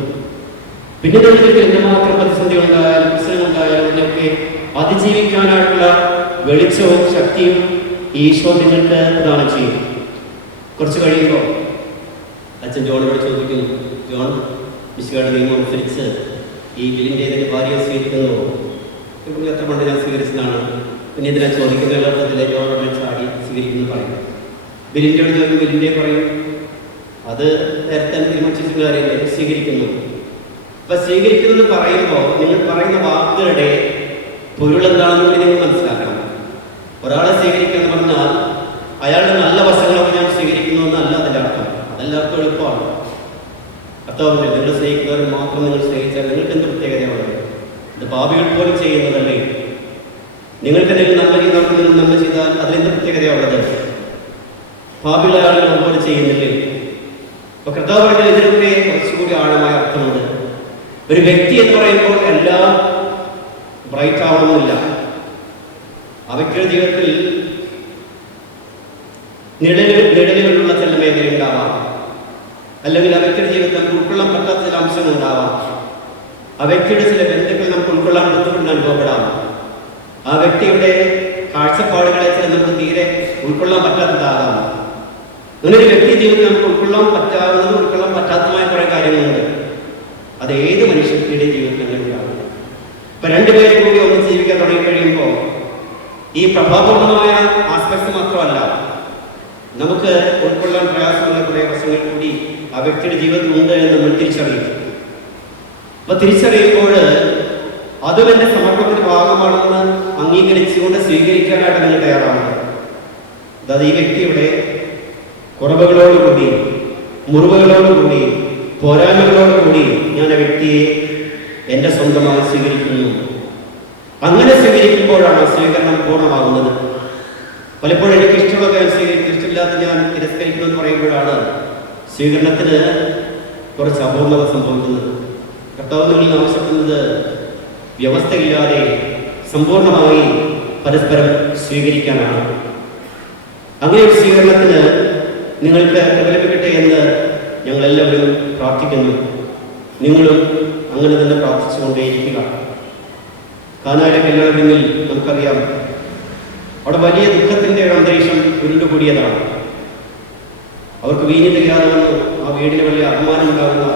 പിന്നെ നിങ്ങൾക്ക് എന്തുമാത്രം പ്രതിസന്ധി ഉണ്ടായാലും പ്രശ്നങ്ങൾ ഉണ്ടായാലും അതിനൊക്കെ അതിജീവിക്കാനായിട്ടുള്ള വെളിച്ചവും ശക്തിയും ഈശോ നിങ്ങൾക്ക് പ്രദാനം ചെയ്യും. കുറച്ച് കഴിയുമ്പോൾ അച്ഛൻ ജോണിനോട് ചോദിക്കുന്നു, ജോൺ, മിശിഹായുടെ നിയമം അനുസരിച്ച് ഈ ബിലിൻ്റേതിന് ഭാര്യയെ സ്വീകരിക്കുന്നു. ഇപ്പോൾ എത്ര പണ്ട് ഞാൻ സ്വീകരിച്ചതാണ്, പിന്നെ ഇതിനെ ചോദിക്കുന്ന എളുപ്പത്തിലെ ജോണോട് ചാടി സ്വീകരിക്കുന്നു പറയും. ബിലിൻ്റെയോട് ചോദിക്കും, ബിലിൻ്റെ പറയും അത് നേരത്തെ തീരുമാനിച്ചിട്ടുള്ള കാര്യമില്ല, സ്വീകരിക്കുന്നു. അപ്പൊ സ്വീകരിക്കുന്നത് പറയുമ്പോൾ നിങ്ങൾ പറയുന്ന വാക്കുകളുടെ പൊരുളെന്താണെന്ന് കൂടി നിങ്ങൾ മനസ്സിലാക്കണം. ഒരാളെ സ്വീകരിക്കുക എന്ന് പറഞ്ഞാൽ അയാളുടെ നല്ല വശങ്ങളൊക്കെ ഞാൻ സ്വീകരിക്കുന്നു എന്നല്ല അതിൻ്റെ അർത്ഥം. അതെല്ലാവർക്കും എളുപ്പമാണ്. കർത്താവിന്റെ നിങ്ങൾ സ്നേഹിക്കുന്നവരെ മാത്രം നിങ്ങൾ സ്നേഹിച്ചാൽ നിങ്ങൾക്ക് എന്ത് പ്രത്യേകതയുള്ളത്? ഇത് പാപികൾ പോലും ചെയ്യുന്നതല്ലേ? നിങ്ങൾക്ക് എന്തെങ്കിലും നന്മ ചെയ്യുന്നവർക്ക് നിങ്ങൾ നന്മ ചെയ്താൽ അതിലെന്ത് പ്രത്യേകതയുള്ളത്? പാപികളെ ആളുകൾ അതുപോലെ ചെയ്യുന്നില്ലേ? അപ്പൊ കർത്താവ് പറഞ്ഞാൽ ഇതിനൊക്കെ കുറച്ചുകൂടി ആഴമായ അർത്ഥമുണ്ട്. ഒരു വ്യക്തി എന്ന് പറയുമ്പോൾ എല്ലാം ബ്രൈറ്റ് ആവണമെന്നില്ല. ആ വ്യക്തിയുടെ ജീവിതത്തിൽ നിഴലുകളുള്ള ചില മേഖല ഉണ്ടാവാം, അല്ലെങ്കിൽ ആ വ്യക്തിയുടെ ജീവിതത്തിൽ നമുക്ക് ഉൾക്കൊള്ളാൻ പറ്റാത്ത ചില അംശങ്ങൾ ഉണ്ടാവാം. ആ വ്യക്തിയുടെ ചില ബന്ധുക്കൾ നമുക്ക് ഉൾക്കൊള്ളാൻ ബുദ്ധിമുട്ട് അനുഭവപ്പെടാം. ആ വ്യക്തിയുടെ കാഴ്ചപ്പാടുകളെ ചില നമുക്ക് തീരെ ഉൾക്കൊള്ളാൻ പറ്റാത്തതാകാം. അങ്ങനെ ഒരു വ്യക്തി ജീവിതത്തിൽ നമുക്ക് ഉൾക്കൊള്ളാൻ പറ്റാവുന്നതും ഉൾക്കൊള്ളാൻ പറ്റാത്തതുമായ കുറേ കാര്യങ്ങളുണ്ട്. അത് ഏത് മനുഷ്യരുടെ ജീവിതത്തിൽ ഉണ്ടാകും. ഇപ്പൊ രണ്ടുപേരും കൂടി ഒന്ന് ജീവിക്കാൻ തുടങ്ങി കഴിയുമ്പോൾ ഈ പ്രഭാവപൂർണമായ ആസ്പെക്ട്സ് മാത്രമല്ല, നമുക്ക് ഉൾക്കൊള്ളാൻ പ്രയാസമുള്ള കുറേ വശങ്ങൾ കൂടി ആ വ്യക്തിയുടെ ജീവിതത്തിൽ ഉണ്ട് എന്ന് നമ്മൾ തിരിച്ചറിയും. അപ്പൊ തിരിച്ചറിയുമ്പോൾ അതും എൻ്റെ സമർപ്പണത്തിന്റെ ഭാഗമാണെന്ന് അംഗീകരിച്ചുകൊണ്ട് സ്വീകരിക്കാനായിട്ട് നിങ്ങൾ തയ്യാറാണ്. അതായത് ഈ വ്യക്തിയുടെ കുറവുകളോടുകൂടി, മുറിവുകളോടുകൂടി, പോരായ്മകളോടുകൂടി ഞാൻ ആ വ്യക്തിയെ എൻ്റെ സ്വന്തമായി സ്വീകരിക്കുന്നു. അങ്ങനെ സ്വീകരിക്കുമ്പോഴാണ് സ്വീകരണം പൂർണ്ണമാകുന്നത്. പലപ്പോഴും എനിക്ക് ഇഷ്ടമുള്ളതൊക്കെ ഞാൻ സ്വീകരിക്കും, ഇഷ്ടമില്ലാത്ത ഞാൻ തിരസ്കരിക്കുന്നു എന്ന് പറയുമ്പോഴാണ് സ്വീകരണത്തിന് കുറച്ച് അപൂർണത സംഭവിക്കുന്നത്. കർത്താവ് നിങ്ങളിൽ ആവശ്യപ്പെടുന്നത് വ്യവസ്ഥയില്ലാതെ സമ്പൂർണമായി പരസ്പരം സ്വീകരിക്കാനാണ്. അങ്ങനെ ഒരു സ്വീകരണത്തിന് നിങ്ങൾക്ക് പ്രകടിപ്പിക്കട്ടെ എന്ന് ഞങ്ങളെല്ലാവരും പ്രാർത്ഥിക്കുന്നു. നിങ്ങളും അങ്ങനെ തന്നെ പ്രാർത്ഥിച്ചുകൊണ്ടേയിരിക്കുക. കാനായിലെ കല്യാണത്തിൽ നമുക്കറിയാം, അവിടെ വലിയ ദുഃഖത്തിൻ്റെ ഒരു അന്തരീക്ഷം ഉരുണ്ടുകൂടിയതാണ്. അവർക്ക് വീഞ്ഞ് തികയാതെ വന്നു, ആ വീടിന് വലിയ അപമാനം ഉണ്ടാകുന്ന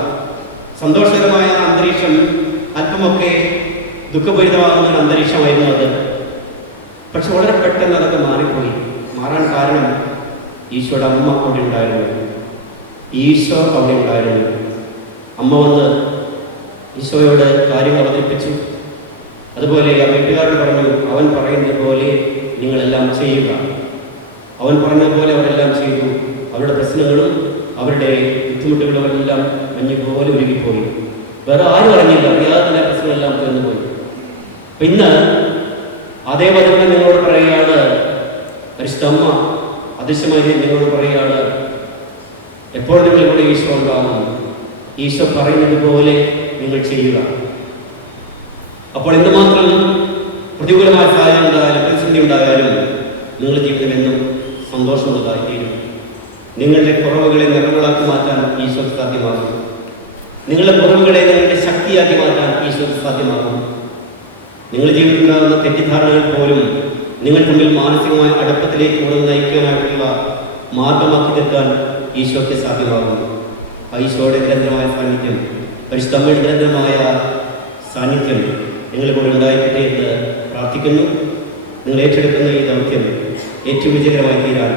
സന്തോഷകരമായ അന്തരീക്ഷം അല്പമൊക്കെ ദുഃഖപൂരിതമാകുന്ന ഒരു അന്തരീക്ഷമായിരുന്നു അത്. പക്ഷെ വളരെ പെട്ടെന്ന് അതൊക്കെ മാറിപ്പോയി. മാറാൻ കാരണം ഈശോയുടെ അമ്മ അവിടെ ഉണ്ടായിരുന്നു. ഈശോ അവിടെ ഉണ്ടായിരുന്നു. അമ്മ വന്ന് ഈശോയോട് കാര്യങ്ങൾ അവതരിപ്പിച്ചു. അതുപോലെ ആ വീട്ടുകാരോട് പറഞ്ഞു, അവൻ പറയുന്നത് പോലെ നിങ്ങളെല്ലാം ചെയ്യുക. അവൻ പറഞ്ഞതുപോലെ അവരെല്ലാം ചെയ്തു. അവരുടെ പ്രശ്നങ്ങളും അവരുടെ ബുദ്ധിമുട്ടുകളും എല്ലാം മഞ്ഞുപോലെ ഉരുകിപ്പോയി. വേറെ ആരും അറിഞ്ഞില്ല, അറിയാതെ തന്നെ പ്രശ്നങ്ങളെല്ലാം തീർന്നുപോയി. പിന്നെ അതേ വചനം നിങ്ങളോട് പറയുകയാണ്, പരിശുദ്ധമ്മ അതിശയമായി നിങ്ങളോട് പറയുകയാണ്, എപ്പോൾ നിങ്ങൾ ഇവിടെ ഈശോ ഉണ്ടാകും, ഈശോ പറയുന്നത് പോലെ നിങ്ങൾ ചെയ്യുക. അപ്പോൾ എന്തുമാത്രം പ്രതികൂലമായ സാഹചര്യം ഉണ്ടായാലും പ്രതിസന്ധി ഉണ്ടായാലും നിങ്ങളുടെ ജീവിതം എന്നും സന്തോഷമുള്ളതായി തീരും. നിങ്ങളുടെ കുറവുകളെ നിറങ്ങളാക്കി മാറ്റാൻ ഈശോയ്ക്ക് സാധ്യമാകും. നിങ്ങളുടെ കുറവുകളെ നിങ്ങളുടെ ശക്തിയാക്കി മാറ്റാൻ ഈശോയ്ക്ക് സാധ്യമാകും. നിങ്ങളുടെ ജീവിതത്തിൽ ഉണ്ടാകുന്ന തെറ്റിദ്ധാരണകൾ പോലും നിങ്ങൾ തമ്മിൽ മാനസികമായ അടുപ്പത്തിലേക്ക് കൂടുതൽ നയിക്കാനായിട്ടുള്ള മാർഗമാക്കി തീർക്കാൻ ഈശോയ്ക്ക് സാധ്യമാകും. ഈശോയുടെ നിരന്തരമായ സാന്നിധ്യം, പരിശുദ്ധമ്മയുടെ നിരന്തരമായ സാന്നിധ്യം നിങ്ങളുടെ കൂടെ ഉണ്ടായിക്കട്ടെ എന്ന് പ്രാർത്ഥിക്കുന്നു. നിങ്ങൾ ഏറ്റെടുക്കുന്ന ഈ ദൗത്യം ഏറ്റവും വിജയകരമായി തീരാൻ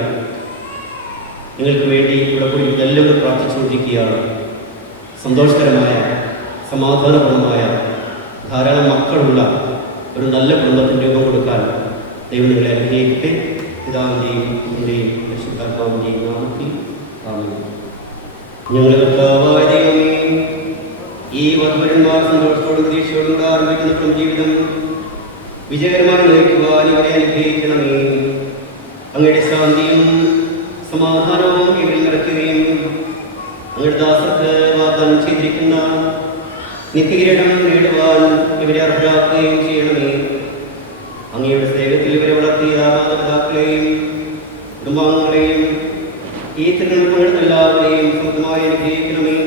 നിങ്ങൾക്ക് വേണ്ടി ഇവിടെ കൂടി എല്ലാവരും പ്രാർത്ഥിച്ചുകൊണ്ടിരിക്കുകയാണ്. സന്തോഷകരമായ സമാധാനപൂർണമായ ധാരാളം മക്കളുള്ള ഒരു നല്ല കുടുംബത്തിന് രൂപം കൊടുക്കാൻ ദൈവം നിങ്ങളെ അനുഗ്രഹിക്കട്ടെ. പിതാവിൻ്റെയും പുത്രൻ്റെയും പരിശുദ്ധാത്മാവിൻ്റെയും നാമത്തിൽ ആമേൻ. ഞങ്ങളുടെ കർത്താവായ ദൈവമേ, ഈ വധുവരന്മാർ സന്തോഷത്തോടും പ്രതീക്ഷയോടും ആരംഭിക്കുന്ന കുടുംബജീവിതം വിജയകരമായി നയിക്കുവാൻ ഇവരെ അനുഗ്രഹിക്കണമേ. അങ്ങയുടെ ശാന്തിയും സമാധാനവും ഇവരിൽ നിറയ്ക്കുകയും അങ്ങയുടെ ദാസർക്ക് വാഗ്ദാനം ചെയ്തിരിക്കുന്ന നിത്യകിരീടം നേടുവാൻ ഇവരെ അർഹരാക്കുകയും ചെയ്യണമേ. അങ്ങയുടെ സ്നേഹത്തിൽ ഇവരെ വളർത്തിയ മാതാപിതാക്കളെയും കുടുംബാംഗങ്ങളെയും ഈ തിരുനാളുകളുടെ എല്ലാവരെയും സ്വന്തമായി അനുഗ്രഹിക്കണമേ.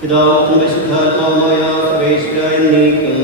പിതാവും പരിശുദ്ധാത്മാവുമായ സർവേശ്വര എന്നേക്കും.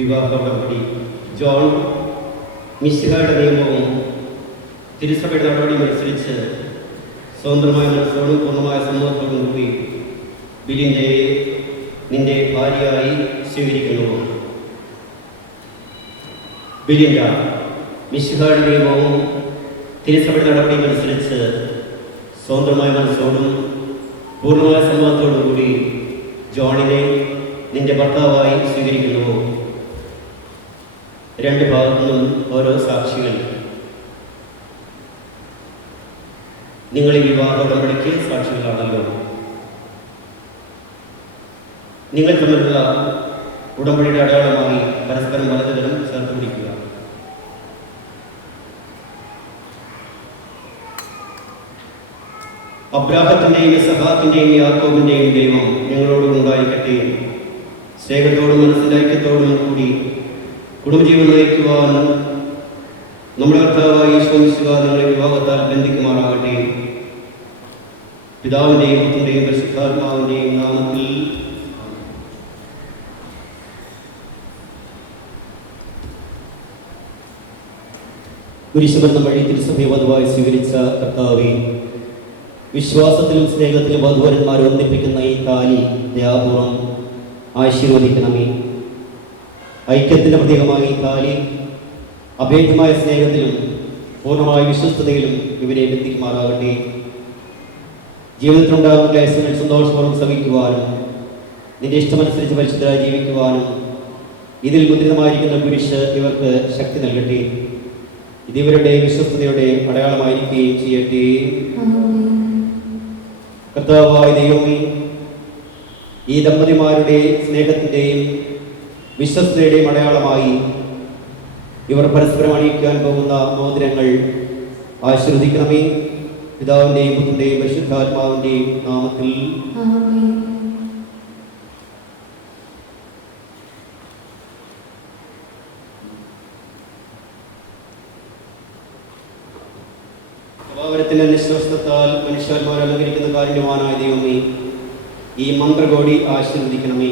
വിവാഹോടമ്പടി ജോൺ മിശിഹായുടെ നിയമവും തിരുസഭയുടെ നടപടിയും അനുസരിച്ച് സ്വതന്ത്രമായ മനസ്സോടും പൂർണ്ണമായ സമ്മതത്തോടും കൂടി ബിലിൻ്റെ നിന്റെ ഭാര്യയായി സ്വീകരിക്കുന്നു. ബിലിൻഡ, മിശിഹായുടെ നിയമവും തിരുസഭയുടെ നടപടിയും അനുസരിച്ച് സ്വതന്ത്രമായ മനസ്സോടും പൂർണ്ണമായ സമ്മതത്തോടും കൂടി ജോണിനെ നിന്റെ ഭർത്താവായി സ്വീകരിക്കുന്നു. രണ്ട് ഭാഗത്തു നിന്നും ഓരോ സാക്ഷികൾ. നിങ്ങൾ ഈ വിവാഹ ഉടമ്പടിക്ക് സാക്ഷികളാണല്ലോ. നിങ്ങൾ തമ്മിലുള്ള ഉടമ്പടിയുടെ അടയാളമായി പരസ്പരം വലതുകരം ചേർത്ത് പിടിക്കുക. അബ്രാഹത്തിൻ്റെയും ഇസഹാക്കിൻ്റെയും യാക്കോബിൻ്റെയും ദൈവം ഞങ്ങളോട് ഉണ്ടായിരിക്കട്ടെ. സ്നേഹത്തോടും മനസ്സിലൈക്യത്തോടും കൂടി കുടുംബജീവൻ നയിക്കുവാൻ നമ്മുടെ കർത്താവായ ഈശോ മിശിഹാ നിങ്ങളെ വിവാഹത്താൽ ബന്ധിക്കുമാറാകട്ടെ. പിതാവിൻ്റെയും പുത്രൻ്റെയും പരിശുദ്ധാത്മാവിൻ്റെയും നാമത്തിൽ. കുരിശുബന്ധം വഴി തിരുസഭയെ വധുവായി സ്വീകരിച്ച കർത്താവേ, വിശ്വാസത്തിലും സ്നേഹത്തിലും വധുവരന്മാരെ ഒന്നിപ്പിക്കുന്ന ഈ താലി ദയാപൂർവം ആശീർവദിക്കണമേ. ഐക്യത്തിൻ്റെ പ്രതീകമായ ഈ താലി അഭേദ്യമായ സ്നേഹത്തിലും പൂർണ്ണമായ വിശ്വസ്തതയിലും ഇവരെ ബന്ധിക്കുമാറാകട്ടെ. ജീവിതത്തിലുണ്ടാകുന്ന ക്ലേശങ്ങൾ സന്തോഷപൂർവ്വം സഹിക്കുവാനും നിന്റെ ഇഷ്ടമനുസരിച്ച് പരിശുദ്ധരായി ജീവിക്കുവാനും ഇതിൽ മുദ്രിതമായിരിക്കുന്ന കുരിശ് ഇവർക്ക് ശക്തി നൽകട്ടെ. ഇത് ഇവരുടെ വിശ്വസ്തയുടെ അടയാളമായിരിക്കുകയും ചെയ്യട്ടെ. കർത്താവായ ദൈവമേ, ഈ ദമ്പതിമാരുടെ സ്നേഹത്തിൻ്റെയും വിശ്വസ്തയുടെയും അടയാളമായി ഇവർ പരസ്പരം അണിയിക്കാൻ പോകുന്ന മോതിരങ്ങൾ ആശീർവദിക്കണമേ. പിതാവിൻ്റെയും പുത്രൻ്റെയും പരിശുദ്ധാത്മാവിൻ്റെയും നാമത്തിൽ. സ്വഭാവത്തിന്റെ നിശ്വാസത്താൽ മനുഷ്യാത്മാരെ അലങ്കരിക്കുന്ന കാരുണ്യവാനായ ദൈവമേ, ഈ മന്ത്രകോടി ആശീർവദിക്കണമേ.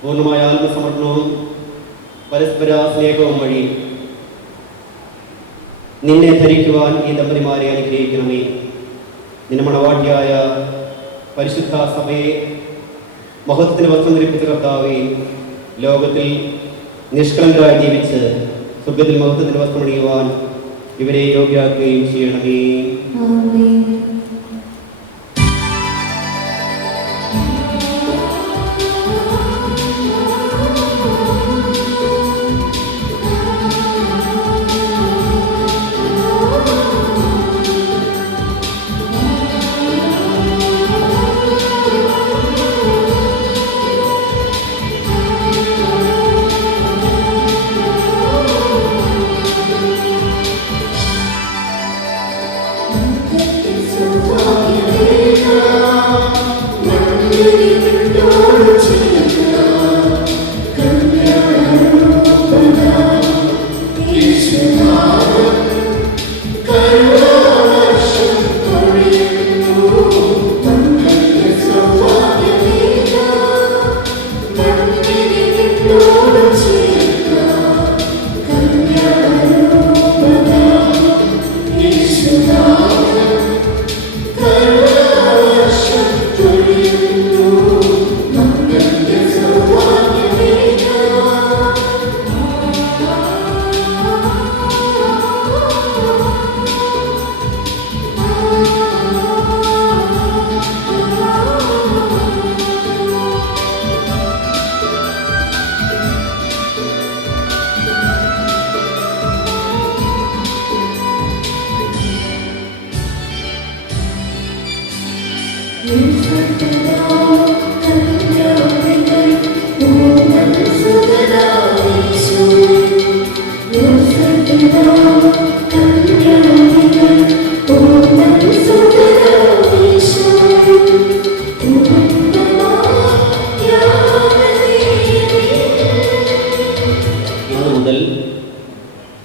പൂർണ്ണമായ ആത്മസമർപ്പണവും പരസ്പര സ്നേഹവും വഴി നിന്നെ ധരിക്കുവാൻ ഈ ദമ്പതിമാരെ അനുഗ്രഹിക്കണമേ. നിന്റെ മണവാട്ടിയായ പരിശുദ്ധ സഭയെ മഹത്വത്തിന് വസ്ത്രം ധരിപ്പിച്ച കർത്താവേ, ലോകത്തിൽ നിഷ്കളങ്കരായി ജീവിച്ച് സ്വർഗ്ഗത്തിൽ മഹത്വത്തിന് വസ്ത്രമണിയുവാൻ ഇവരെ യോഗ്യരാക്കുകയും ചെയ്യണമേ.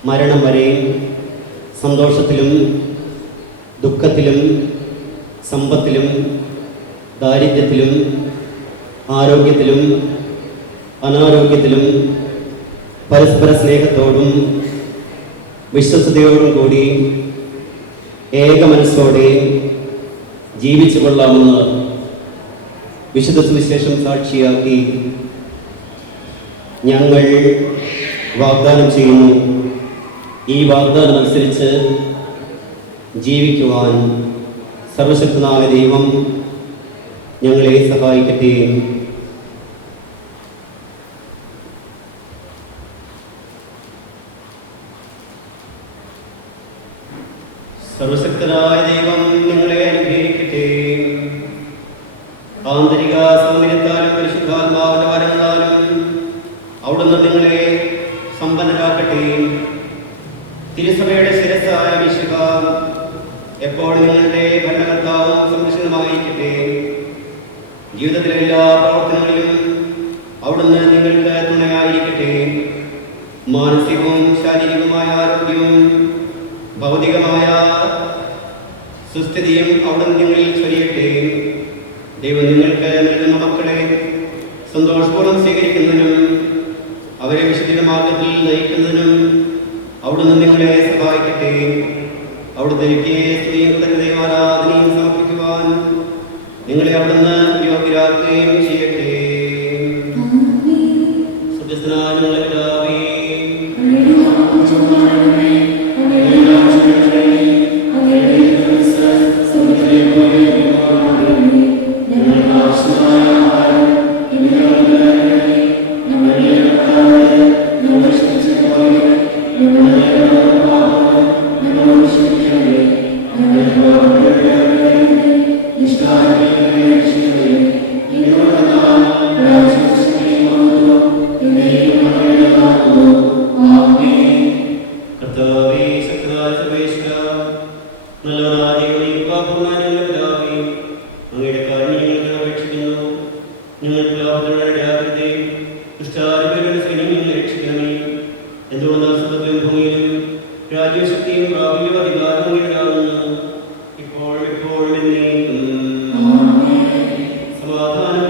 മരണം വരെ സന്തോഷത്തിലും ദുഃഖത്തിലും സമ്പത്തിലും ദാരിദ്ര്യത്തിലും ആരോഗ്യത്തിലും അനാരോഗ്യത്തിലും പരസ്പര സ്നേഹത്തോടും വിശ്വസ്തയോടും കൂടി ഏക മനസ്സോടെ ജീവിച്ചു കൊള്ളാമെന്ന് വിശുദ്ധ സുവിശേഷം സാക്ഷിയാക്കി ഞങ്ങൾ വാഗ്ദാനം ചെയ്യുന്നു. ഈ വാഗ്ദാനം അനുസരിച്ച് ജീവിക്കുവാൻ സർവശക്തനായ ദൈവം ഞങ്ങളെ സഹായിക്കട്ടെ. സർവശക്തനായ ദൈവം നിങ്ങളെ അനുഗ്രഹിക്കട്ടെ. ആന്തരിക സൗന്ദര്യത്താലും പരിശുദ്ധാത്മാവിന്റെ വരങ്ങളാലും അവിടുന്ന് നിങ്ങളെ സമ്പന്നരാക്കട്ടെ. തിരുസഭയുടെ ശിരസ്സായ വിശുദ്ധ എപ്പോഴും നിങ്ങളുടെ ഭരണകർത്താവും സംരക്ഷണമായിരിക്കട്ടെ. ജീവിതത്തിലെ എല്ലാ പ്രവർത്തനങ്ങളിലും അവിടുന്ന് നിങ്ങൾക്ക് തുണയായിരിക്കട്ടെ. മാനസികവും ശാരീരികവുമായ ആരോഗ്യവും ഭൗതികമായ സുസ്ഥിതിയും അവിടുന്ന് നിങ്ങളിൽ ചൊരിയട്ടെ. ദൈവം നിങ്ങൾക്ക് നൽകുന്ന മക്കളെ സന്തോഷപൂർവ്വം സ്വീകരിക്കുന്നതിനും അവരെ വിശുദ്ധ മാർഗത്തിൽ നയിക്കുന്നതിനും അവിടുന്ന് നിങ്ങളെ സഹായിക്കട്ടെ. അവിടുത്തെ സ്തുതിയും കൃതജ്ഞതയും ആരാധനയും സമർപ്പിക്കുവാൻ നിങ്ങളെ അവിടുന്ന് യോഗ്യരാക്കുകയും ചെയ്യട്ടെ. സത്യസ്ഥനായ ഞങ്ങളുടെ പിതാവേ, അങ്ങയുടെ ഇടയാകരുതേ. ദുഷ്ടാരൂപികളുടെ സൈന്യങ്ങളെ രക്ഷിക്കണമേ. എന്തുകൊണ്ടാൽ സുഖത്തിലും ഭൂമിയിലും രാജ്യശക്തിയും പ്രാബല്യം അധികാരവും ഇടാകുന്നു, ഇപ്പോഴും എപ്പോഴും എന്നേക്കും. സമാധാനം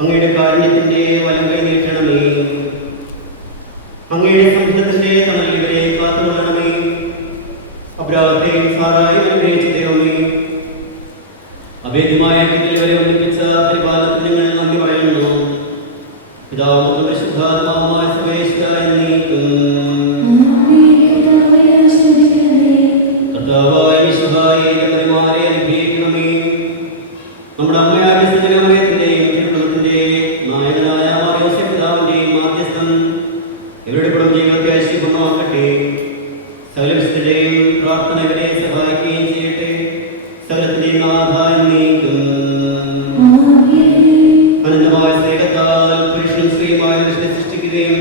അങ്ങയുടെ കാരുണ്യത്തിന്റെ വലം കൈ നീട്ടണമേ. അങ്ങയുടെ സമുദ്രത്തിന്റെ തണലിൽ ഇവരെ കാത്തുകൊള്ളണമേ. അബ്രാഹത്തെയും സാറായും അനുഗ്രഹിച്ച ദൈവമേ, അഭേദ്യമായ ഇവരെ ഒന്നിപ്പിച്ച പരിപാലനത്തിന് ഞങ്ങൾ നന്ദി പറയുന്നു. പിതാവും പരിശുദ്ധാത്മാവുമായ സർവേശ്വര എന്നേക്കും. കർത്താവായ മിശിഹായേ, ദമ്പതിമാരെ അനുഗ്രഹിക്കണമേ. നമ്മുടെ അമ്മയായ സകലമറിയത്തിന്റെയും തിരുക്കുളത്തിന്റെ നായകനായ യോസേഫ് പിതാവിന്റെയും മാധ്യസ്ഥം ഇവരുടെ കുടുംബ ജീവിതത്തെ ഐശ്വര്യപൂർണ്ണമാക്കട്ടെ. സകല വിശുദ്ധരെയും പ്രാർത്ഥന ഇവരെ സഹായിക്കുകയും ചെയ്യട്ടെ. സകലത്തിന്റെയും നാഥ എന്നേക്കും. അനന്തമായ സ്നേഹത്താൽ പുരുഷനും സ്ത്രീയുമായ മനുഷ്യനെ സൃഷ്ടിക്കുകയും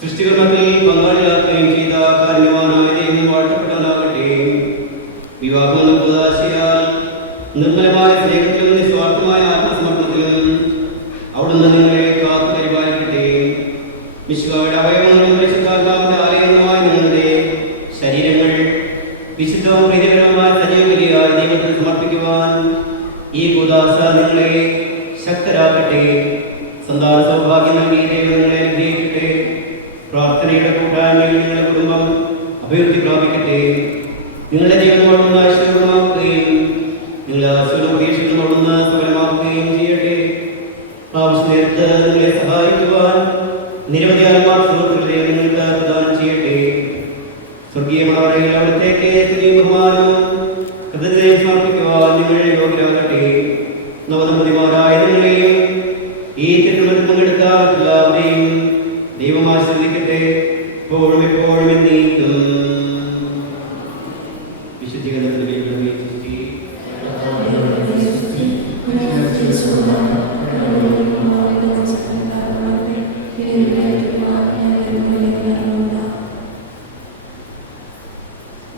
സൃഷ്ടികർമ്മത്തിൽ പങ്കാളിയാക്കുകയും ചെയ്ത കാരുണ്യവാനായ ദൈവം വാഴ്ത്തപ്പെട്ടവനാകട്ടെ. വിവാഹം ഉപദാശയാൽ നിർമ്മലമായ സ്നേഹത്തിലും നിസ്വാർത്ഥമായ ആത്മസമർപ്പണത്തിലും അവിടുന്ന് നിങ്ങളെ കാത്തു പരിപാലിക്കട്ടെ. വിശുദ്ധയുടെ അവയവങ്ങളും പരിശുദ്ധാത്മാവിന്റെ ആലയങ്ങളുമായ നിങ്ങളുടെ ശരീരങ്ങൾ വിശുദ്ധവും വിജയകരമായ സജീവബലിയായ ദൈവത്തിന് സമർപ്പിക്കുവാൻ ഈ കൂദാശ നിങ്ങളെ ശക്തരാക്കട്ടെ. സന്താന സൗഭാഗ്യം നൽകി ദൈവം നിങ്ങളെ അനുഗ്രഹിക്കട്ടെ. പ്രാർത്ഥനയുടെ കൂട്ടായ്മയിൽ നിങ്ങളുടെ കുടുംബം അഭിവൃദ്ധി പ്രാപിക്കട്ടെ. നിങ്ങളുടെ ജീവിതത്തോടുന്ന ഐശ്വര്യമാക്കുകയും നിങ്ങളുടെ ആശയങ്ങളും പ്രതീക്ഷകളോടുന്ന സഫലമാക്കുകയും ചെയ്യട്ടെ. ആവശ്യ നേരത്ത് നിങ്ങളെ സഹായിക്കുവാൻ നിരവധി ആത്മാർത്ഥ സുഹൃത്തുക്കളെ നിങ്ങൾക്ക് പ്രദാനം ചെയ്യട്ടെ. സ്വർഗീയ മണവറയിൽ അവിടത്തേക്ക് സ്തുതിയും ബഹുമാനവും കൃതജ്ഞതയും സമർപ്പിക്കുവാൻ നിങ്ങൾ യോഗ്യരാകട്ടെ. നവദമ്പതിമാരായ നിങ്ങളെയും ഈ തിരുമണത്തിൽ പങ്കെടുത്ത എല്ലാവരെയും ദൈവം ആശീർവദിക്കട്ടെ. എപ്പോഴും എപ്പോഴും എന്നേക്കും. വിശുദ്ധീകരണത്തിന്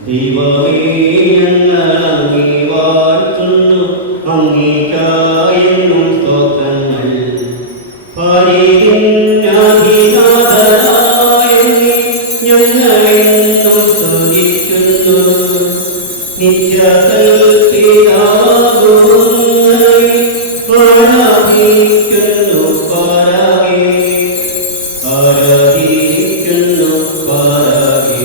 ദൈവമേ ഞങ്ങൾ അങ്ങേ വാഴ്ത്തുന്നു. അങ്ങേക്കായെന്നും സ്തോത്രങ്ങൾ. പരിജ്ഞാനാഥനായ ഞങ്ങളെന്നും സ്തുതിക്കുന്നു. നിത്യകൽപിതാവുന്നേ ആരാധിക്കുന്നു പാരാകെ. ആരാധിക്കുന്നു പാരാകെ.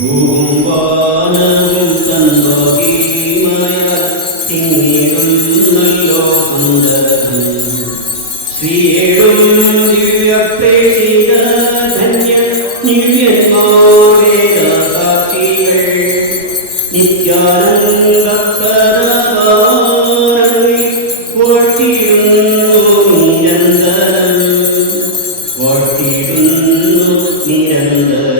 ഭൂവാനവും തന്നോഗീമയ തിങ്ങിടുന്നല്ലോ അന്തരം. ശ്രീയേഴും ദിവ്യപ്രേഷിത ധന്യ ദിവ്യന്മാവേദസാക്ഷികൾ നിത്യാനന്ദപ്രദവാരങ്ങളിൽ വാഴ്ത്തിയിടുന്നു നിരന്തരം. വാഴ്ത്തിയിടുന്നു നിരന്തരം.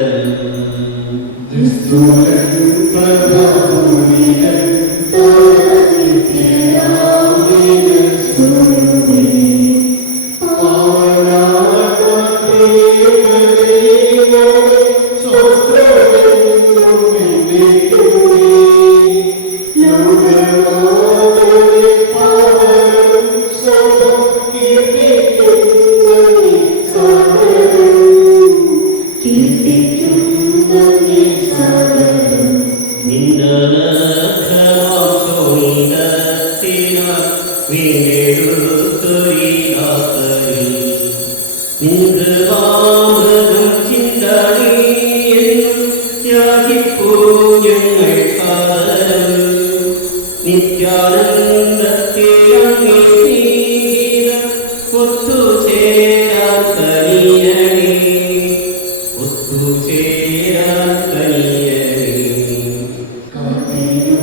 Thank you.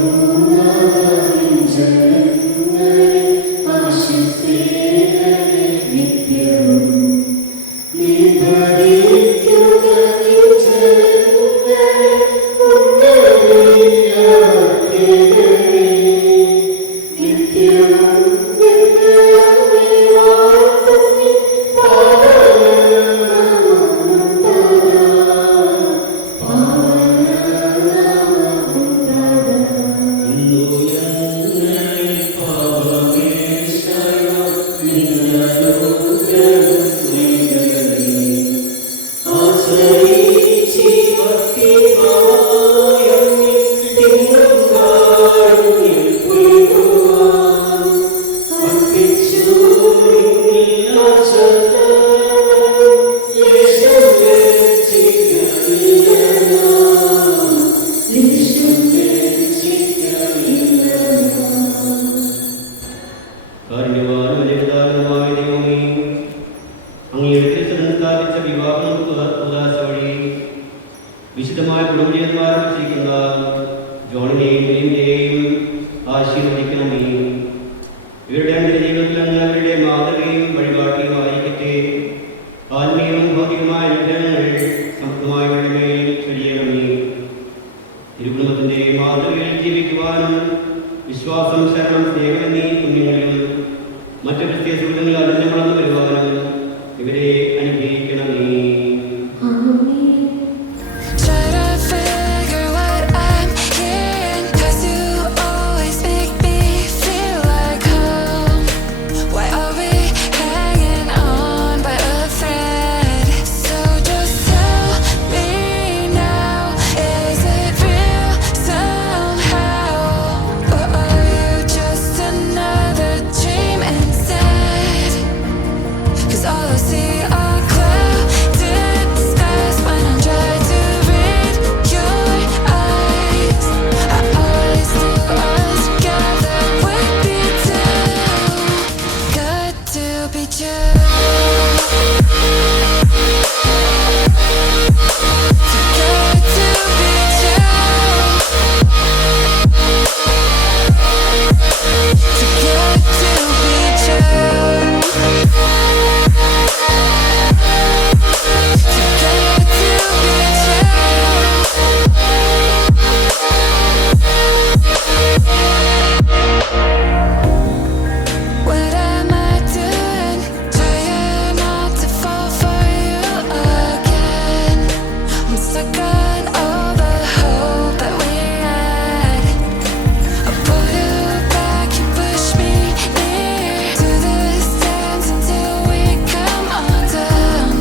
നിന്റെ മാതൃകയിൽ ജീവിക്കുവാനും വിശ്വാസം, ശരണം, സ്നേഹം എന്നീ പുണ്യങ്ങളിലും മറ്റു ക്രിസ്തീയ സുഹൃത്തുക്കൾ അതിനെ വളർന്നു വരുവാനും ഇവരെ അനുഗ്രഹിക്കണമേ. Try to figure what I'm hearing, 'cause you always make me feel like home. Why are we hanging on by a thread? So just tell me now, is it real somehow? Or are you just another dream instead? 'Cause all I see are clouded skies when I try to read your eyes. I always do us together would be too good to be true. Too good to be true. Too good to be true. Too good to be true. What am I doing? Trying not to fall for you again. I'm stuck on all the hope that we had. I pull you back, you push me near to the stands until we come undone.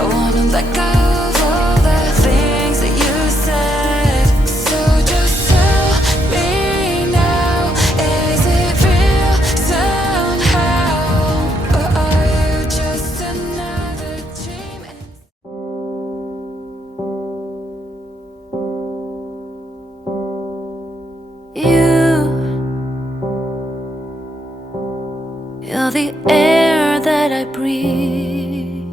I wanna let go of all the things that you said. So just tell me now, is it real somehow? Or are you just another dream? You're the air that I breathe.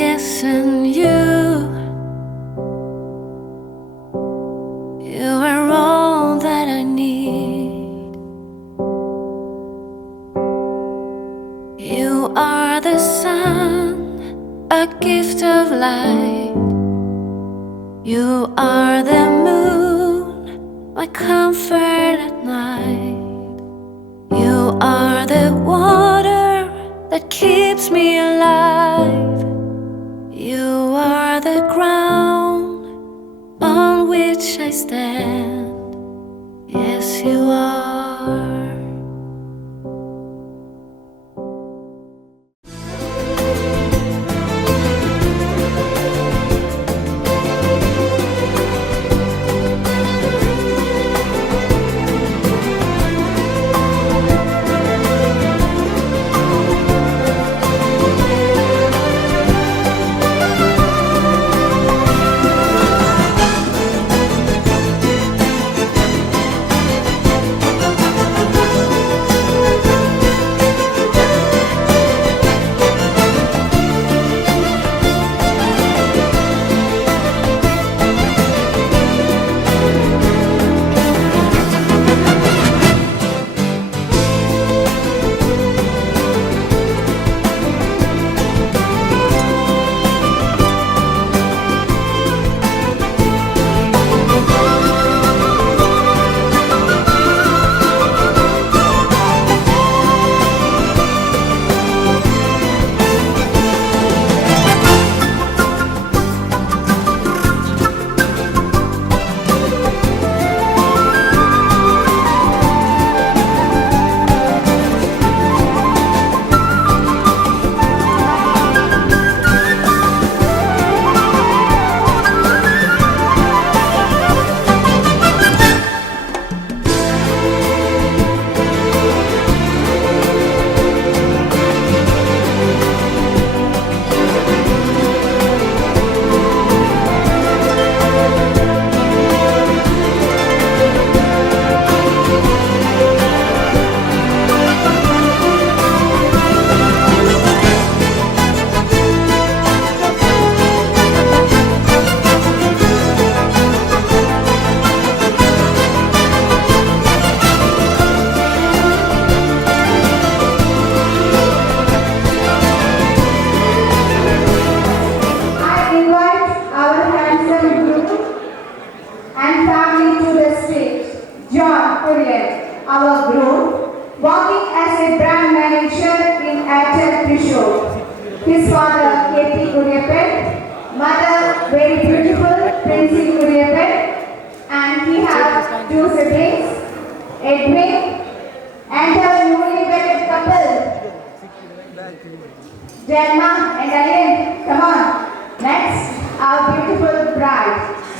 Yes, and you are all that I need. You are the sun, a gift of light. You are the moon, my comfort at night. You are the water that keeps me alive. You are the ground on which I stand. Yes, you are.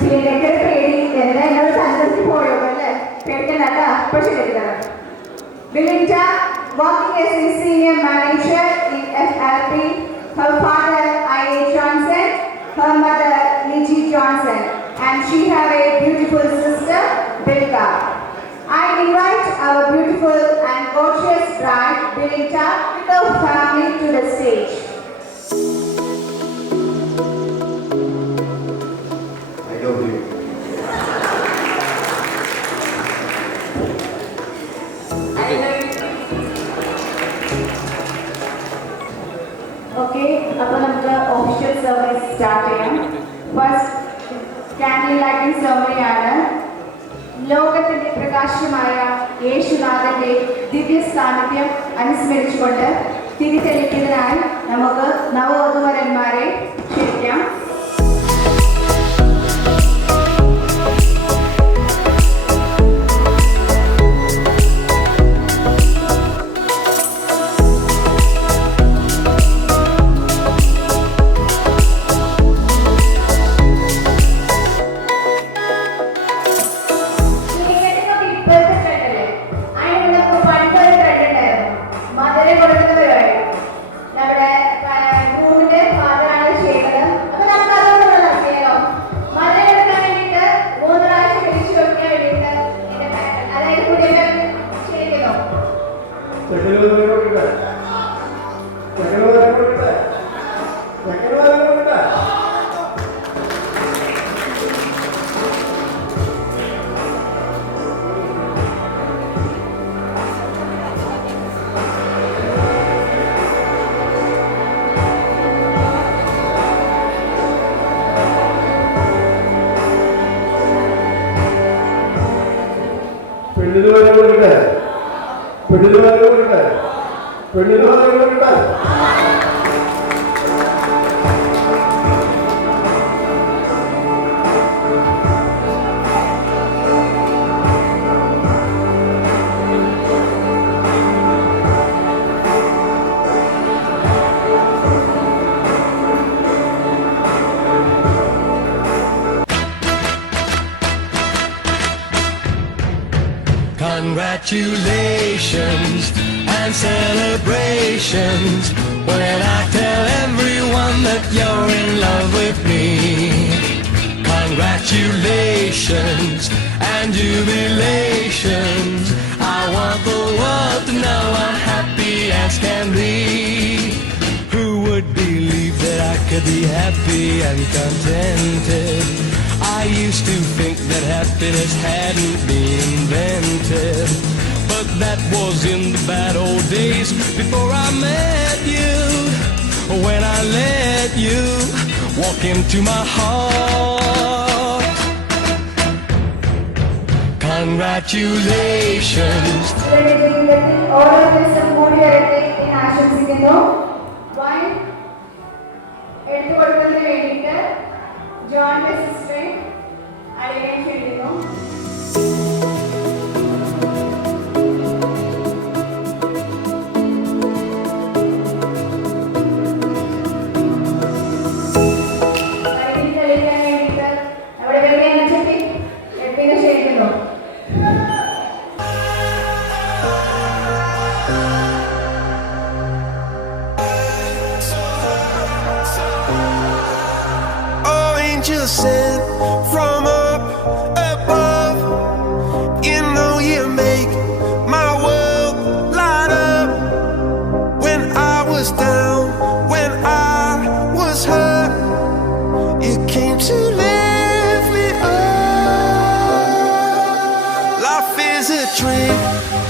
ഇതിലേക്ക് പേടി എന്നോട് സന്ദർശിച്ച് പോയോ അല്ലേ പേടിക്കണ്ട പക്ഷേ കേൾക്കണം. Belinda, working as a senior manager in FLP, her father I.A. Johnson, her mother Niji Johnson, and she have a beautiful sister, Bilka. I invite our beautiful and gorgeous bride, Belinda, with her family to the stage. I love you. Okay, അപ്പോൾ നമുക്ക് official service start ചെയ്യാം. First candle lighting ceremony ആണ്. ലോകത്തിന്റെ പ്രകാശമായ യേശുനാഥന്റെ ദിവ്യ സാന്നിധ്യം അനുസ്മരിച്ചുകൊണ്ട് തിരിതെളിക്കുന്നതിനായി നമുക്ക് നവവധൂവരന്മാരെ ക്ഷണിക്കാം. Congratulations and celebrations when I tell everyone that you're in love with me. Congratulations and jubilations. I want the world to know I'm happy as can be. Who would believe that I could be happy and contented? I used to think that happiness hadn't been invented, but that was in the bad old days before I met you. When I let you walk into my heart. Congratulations. ഓരോ ദിവസം കൂടി വരട്ടെ എന്ന് ആശംസിക്കുന്നു. Wine എടുത്തു കൊടുക്കുന്നതിന് വേണ്ടിയിട്ട് ജോണിന്റെ സിസ്റ്ററെ അറിയാൻ ക്ഷണിക്കുന്നു. തെളിയിക്കാൻ വേണ്ടിയിട്ട് അവിടെ വെറുതെ എന്നെ ചുറ്റി എപ്പിനെ ക്ഷണിക്കുന്നു. Angels sent from up above, you know you make my world light up. When I was down, when I was hurt, you came to lift me up. Life is a drink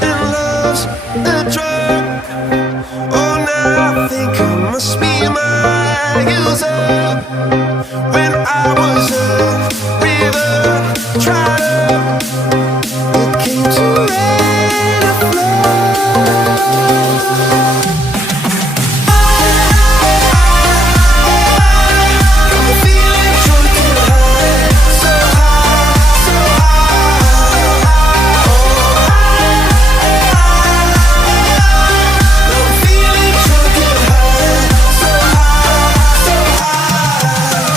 and love's a drug. Oh, now I think I must be my user. When I was a river dried up, you came to rain and flood. I'm feeling drunk and high, so high, so high. I'm feeling drunk and high, so high, so high.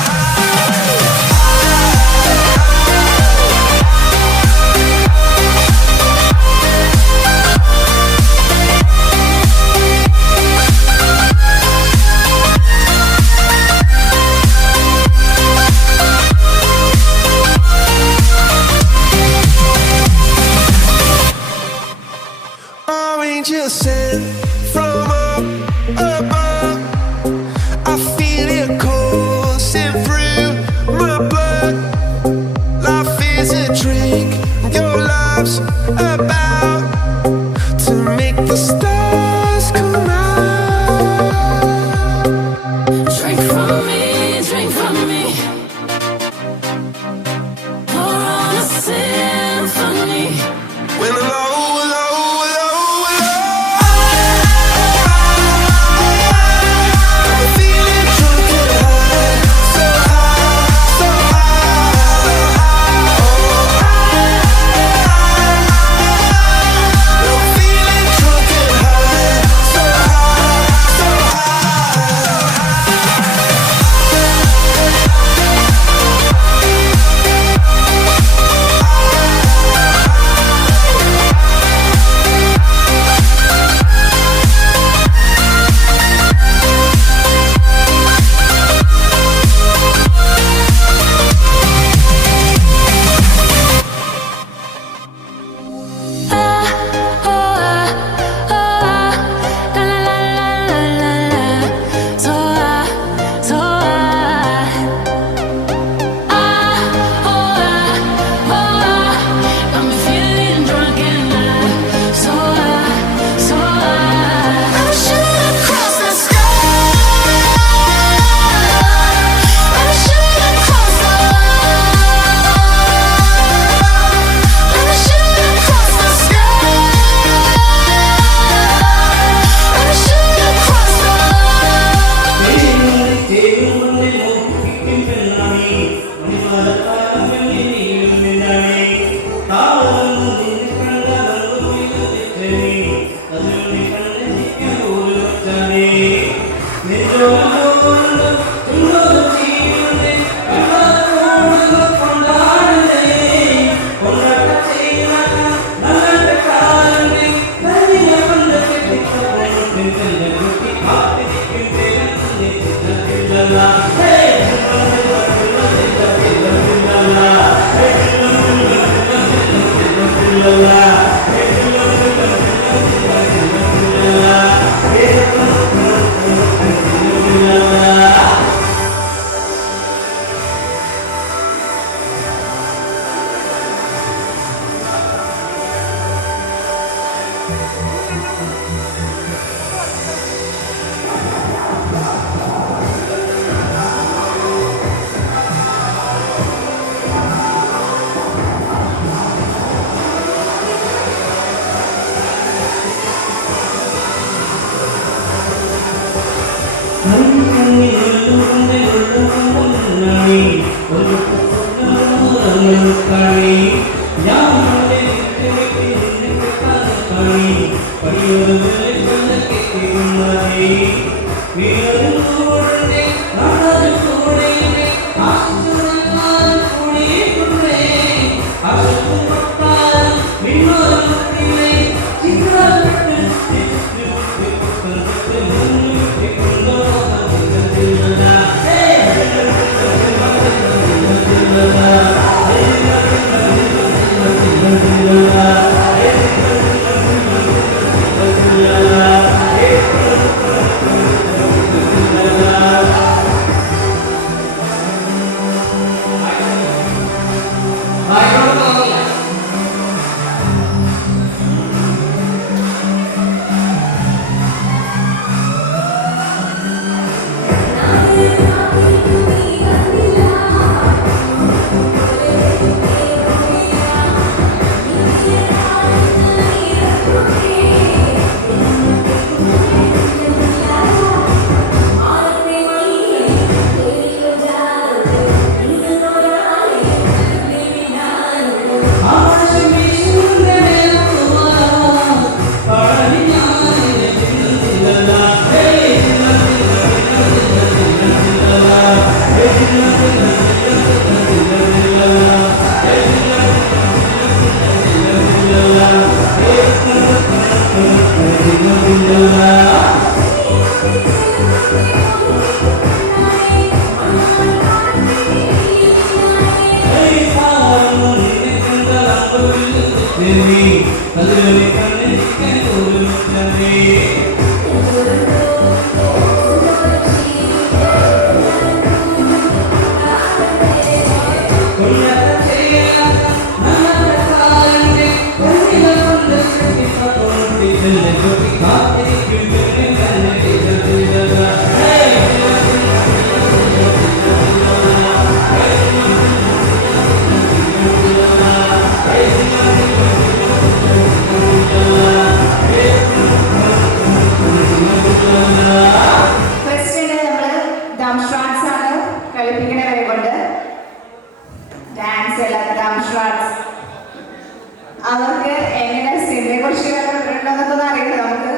അവർക്ക് എങ്ങനെ സിനിമയെ കുറിച്ച് ഉണ്ടോന്നൊക്കെ അറിയണം നമുക്ക്.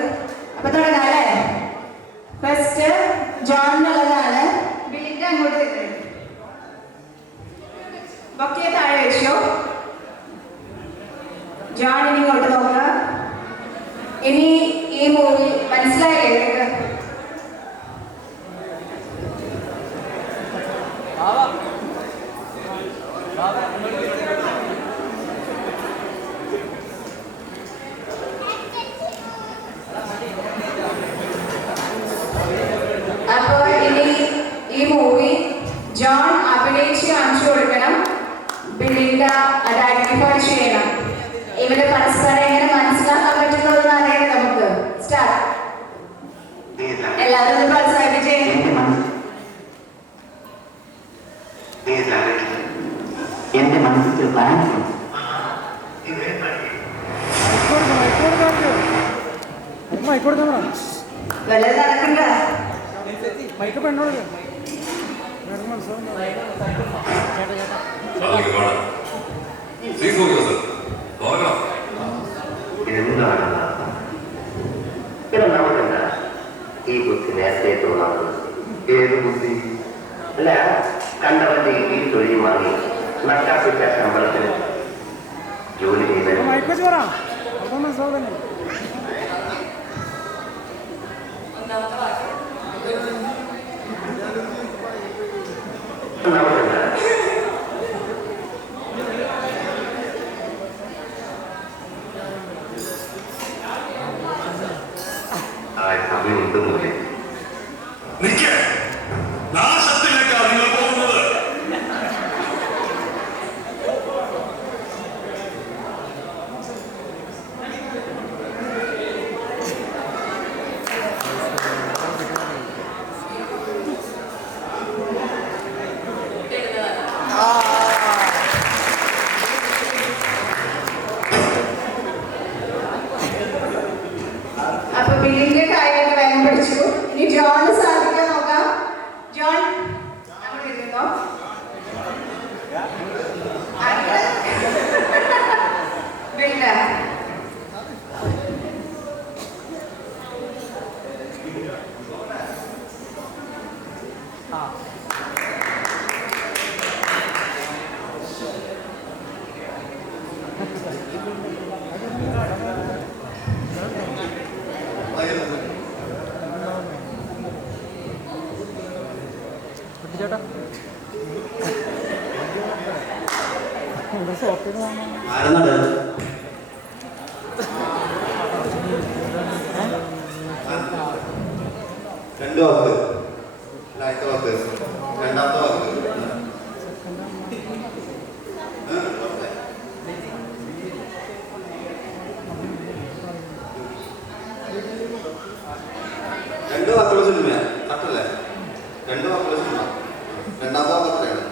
അപ്പൊ തുടങ്ങാം അല്ലേ? First John എന്നുള്ളതാണ്. ബില്ലിന്റെ അങ്ങോട്ട് ബൊക്കെ താഴെ വെച്ചു. ജോൺ ഇനി ഇങ്ങോട്ട് നോക്കുക. ഇനി ഈ മൂവി മനസ്സിലായില്ലേ നിങ്ങൾക്ക്? അപ്പോൾ ഇനി ഈ മൂവി ജോൺ അഭിനയിച്ച് കാണിച്ചു കൊടുക്കണം. ബില്ലിൻഡ അത് ഐഡന്റിഫൈ ചെയ്യണം. ഇവര് പരസ്പരം എങ്ങനെ മനസ്സിലാക്കാൻ പറ്റുന്നതെന്ന് അറിയണം നമുക്ക്. സ്റ്റാർട്ട്. എല്ലാവരും പ്രോത്സാഹിപ്പിച്ച് എന്റെ മനസ്സിൽ പ്ലാൻ വെള്ളം നടക്കണ്ട. നമുക്കെന്താ ഈ ബുദ്ധി നേരത്തെ തോന്നാറുണ്ട്. ഏത് ബുദ്ധി? അല്ല, കണ്ടവന്റെ ഈ തൊഴിൽ വാങ്ങി നക്കാപ്പിച്ച ശമ്പളത്തിന് ജോലി ചെയ്ത നമുക്കെന്താ സമയമുണ്ടെന്നില്ലേ? നാശത്തിലേക്കാണ് നിങ്ങൾ പോകുന്നത്. അപ്പൊ ബില്ലിന്റെ കാര്യമൊക്കെ വേഗം പഠിച്ചു. ഇനി ജോണ് സാധിക്കാൻ നോക്കാം. ജോൺ അവിടെ ഇരുന്നോ. ബില്ല രണ്ട് വാക്ക്, ആദ്യത്തെ വാക്ക്, രണ്ടാമത്തെ വാക്ക്. രണ്ട് വാക്കുള്ള സിനിമ കട്ടല്ലേ? രണ്ട് വാക്കുള്ള സിനിമ. രണ്ടാമത്തെ വാക്ക് എത്രയാണ്?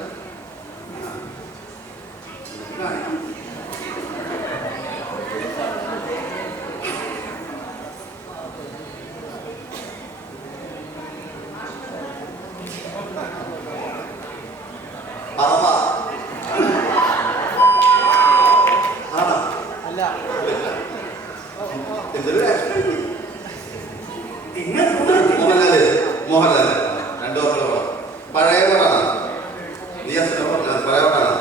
മോഹൻലാൽ രണ്ടു വാക്കുള്ള പഴയ പടാണ്. നീ പഴയ പടാണ്.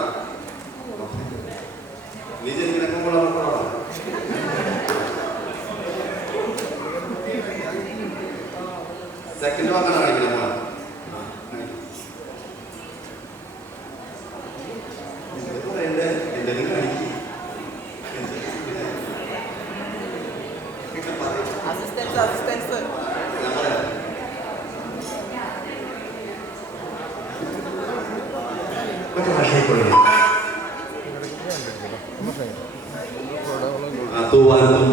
നീ ജനിക്കുന്നൊക്കെ പടമാണ്. സെക്കൻഡ് വാക്കാണ് കാണിക്കുന്നത്. മോഹൻ എന്തെങ്കിലും കാണിക്കും. തൂവാനും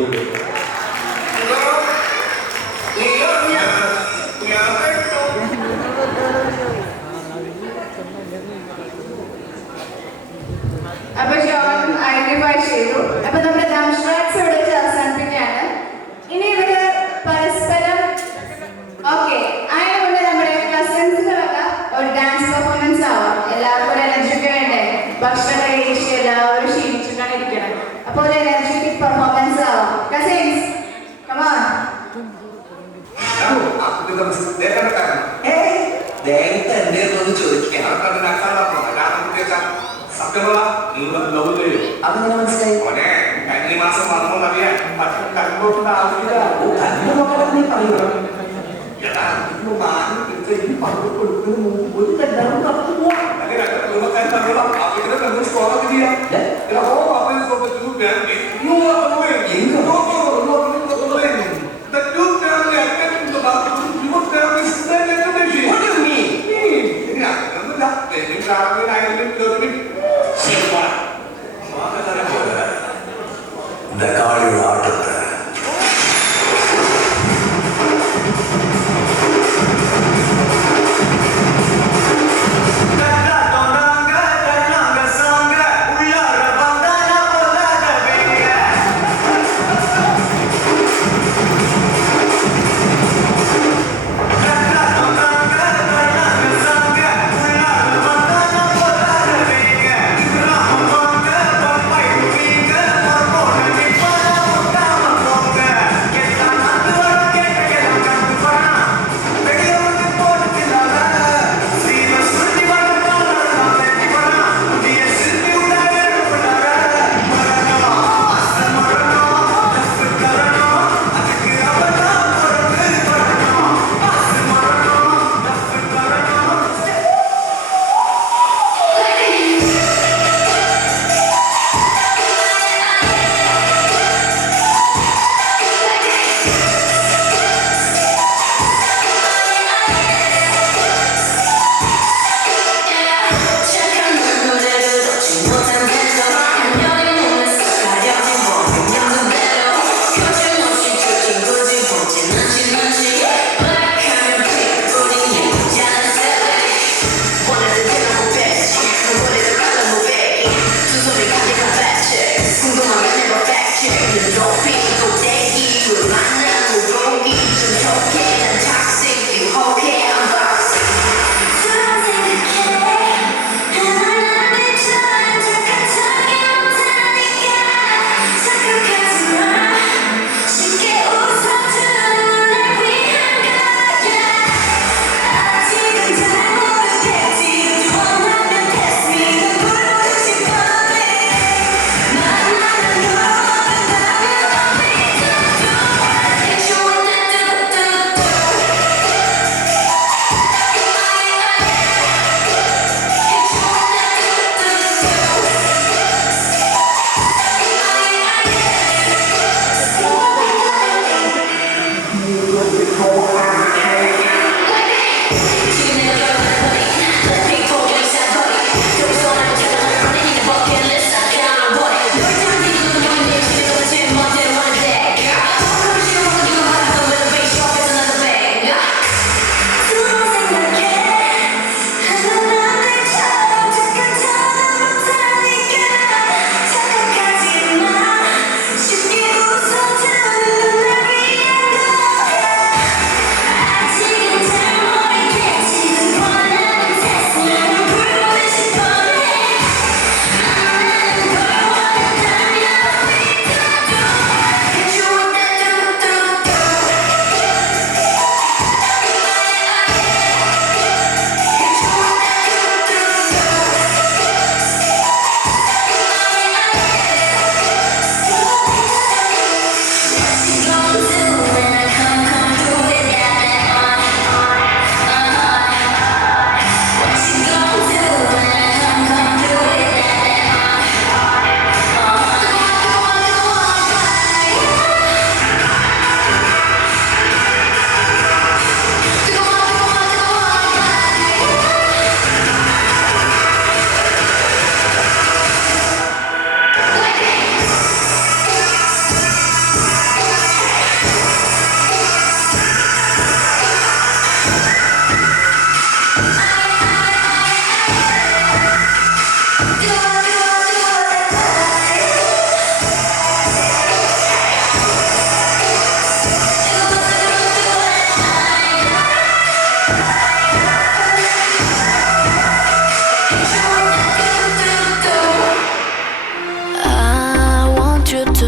അപ്പൊ ഷോൺ ഐഡന്റിഫൈ ചെയ്തു. അപ്പൊ നമ്മുടെ ഡംസ്ട്രാക്സ് ഇവിടെ വെച്ച് അവസാനിപ്പിക്കുകയാണ്. ഇനി ഇവര് പരസ്പരം ഓക്കെ ആയതുകൊണ്ട് നമ്മുടെ കസിൻസുകളൊക്കെ ഒരു ഡാൻസ് പെർഫോമൻസ് ആവാം. എല്ലാവർക്കും ഒരു എനർജിക്ക് വേണ്ടേ? ഭക്ഷണം കഴിച്ച് എല്ലാവരും ക്ഷീണിച്ചിട്ടാണ് ഇരിക്കണം. അപ്പൊ ഒരു എനർജറ്റിക് പെർഫോമൻസ് ആവാം. Cousins come on. അതെങ്ങനെ മനസ്സിലായി? കഴിഞ്ഞ മാസം വന്നോന്ന് അറിയാൻ പക്ഷെ കണ്ടോട്ടുണ്ട് ആവശ്യമില്ല. കാളിയുടെ ആട്ടത്ത് Kata tonanga, kananga sanga, ular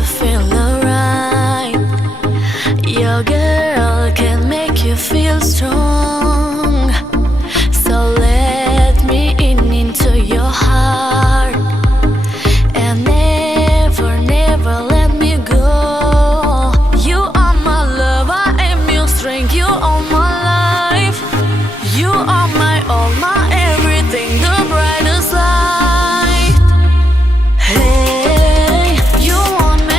feel alright. Your girl can make you feel strong. So let me into your heart and never, never let me go. You are my love, I am your strength. You are my life. You are my all, my everything, the brightest light. Hey, you want me?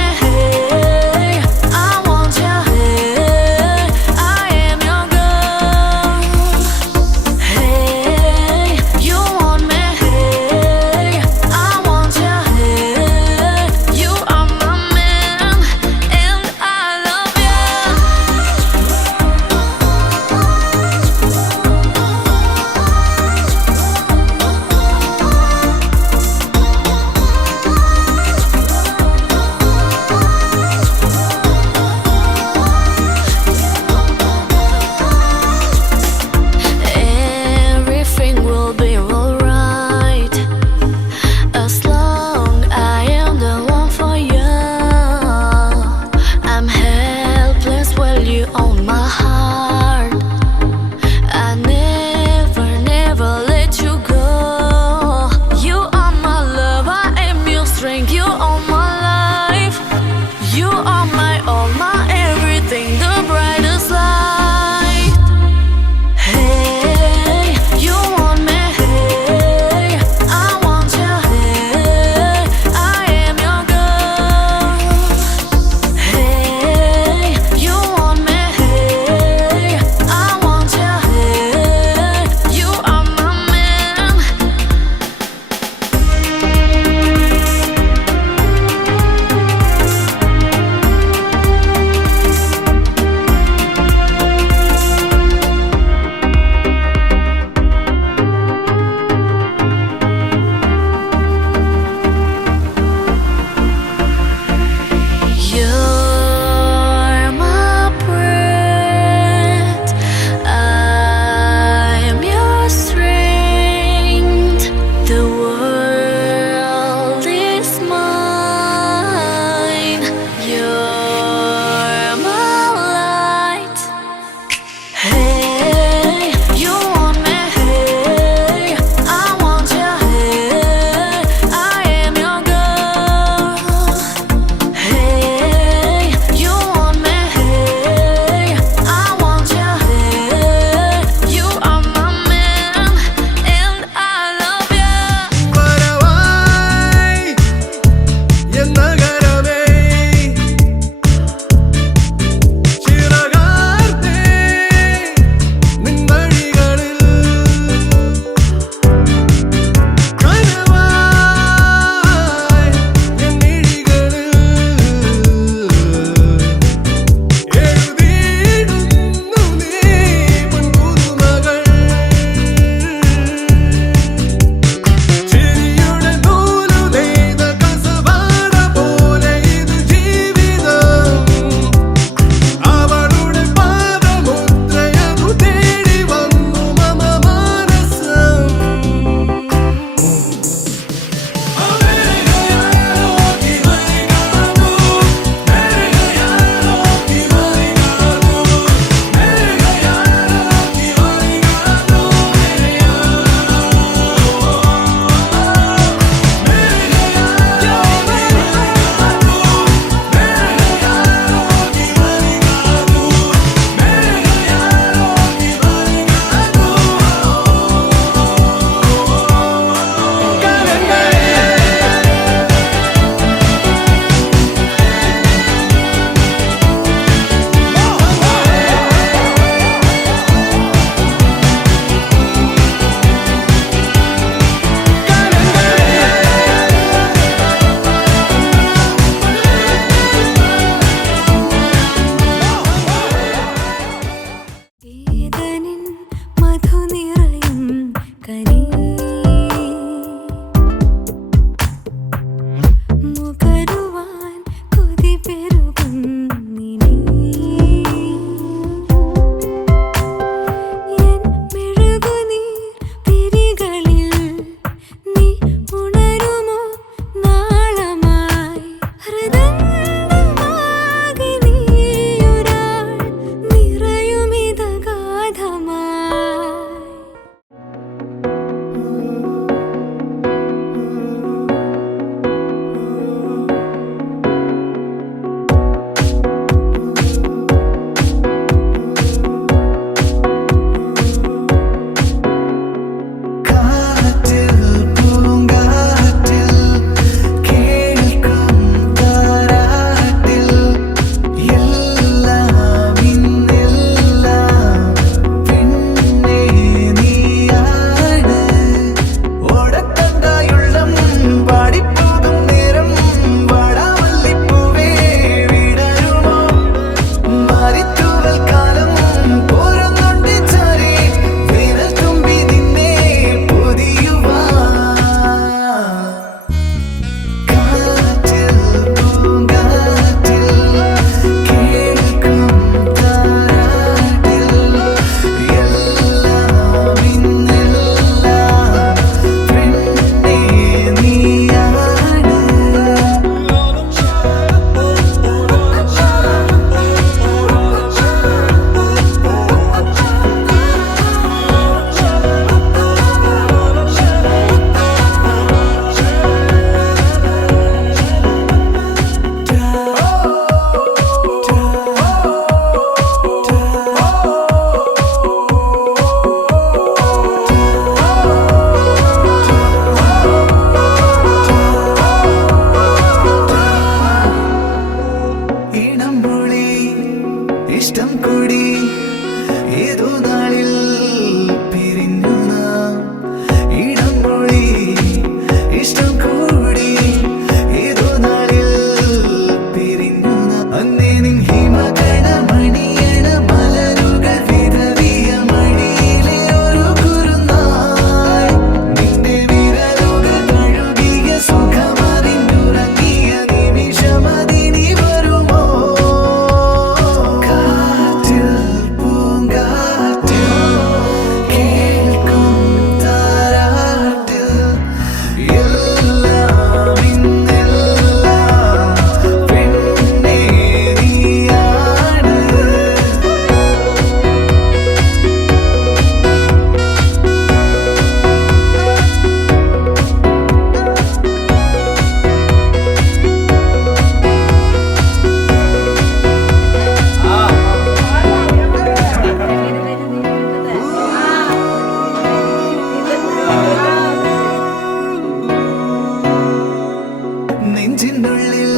നെഞ്ചിനുള്ളിൽ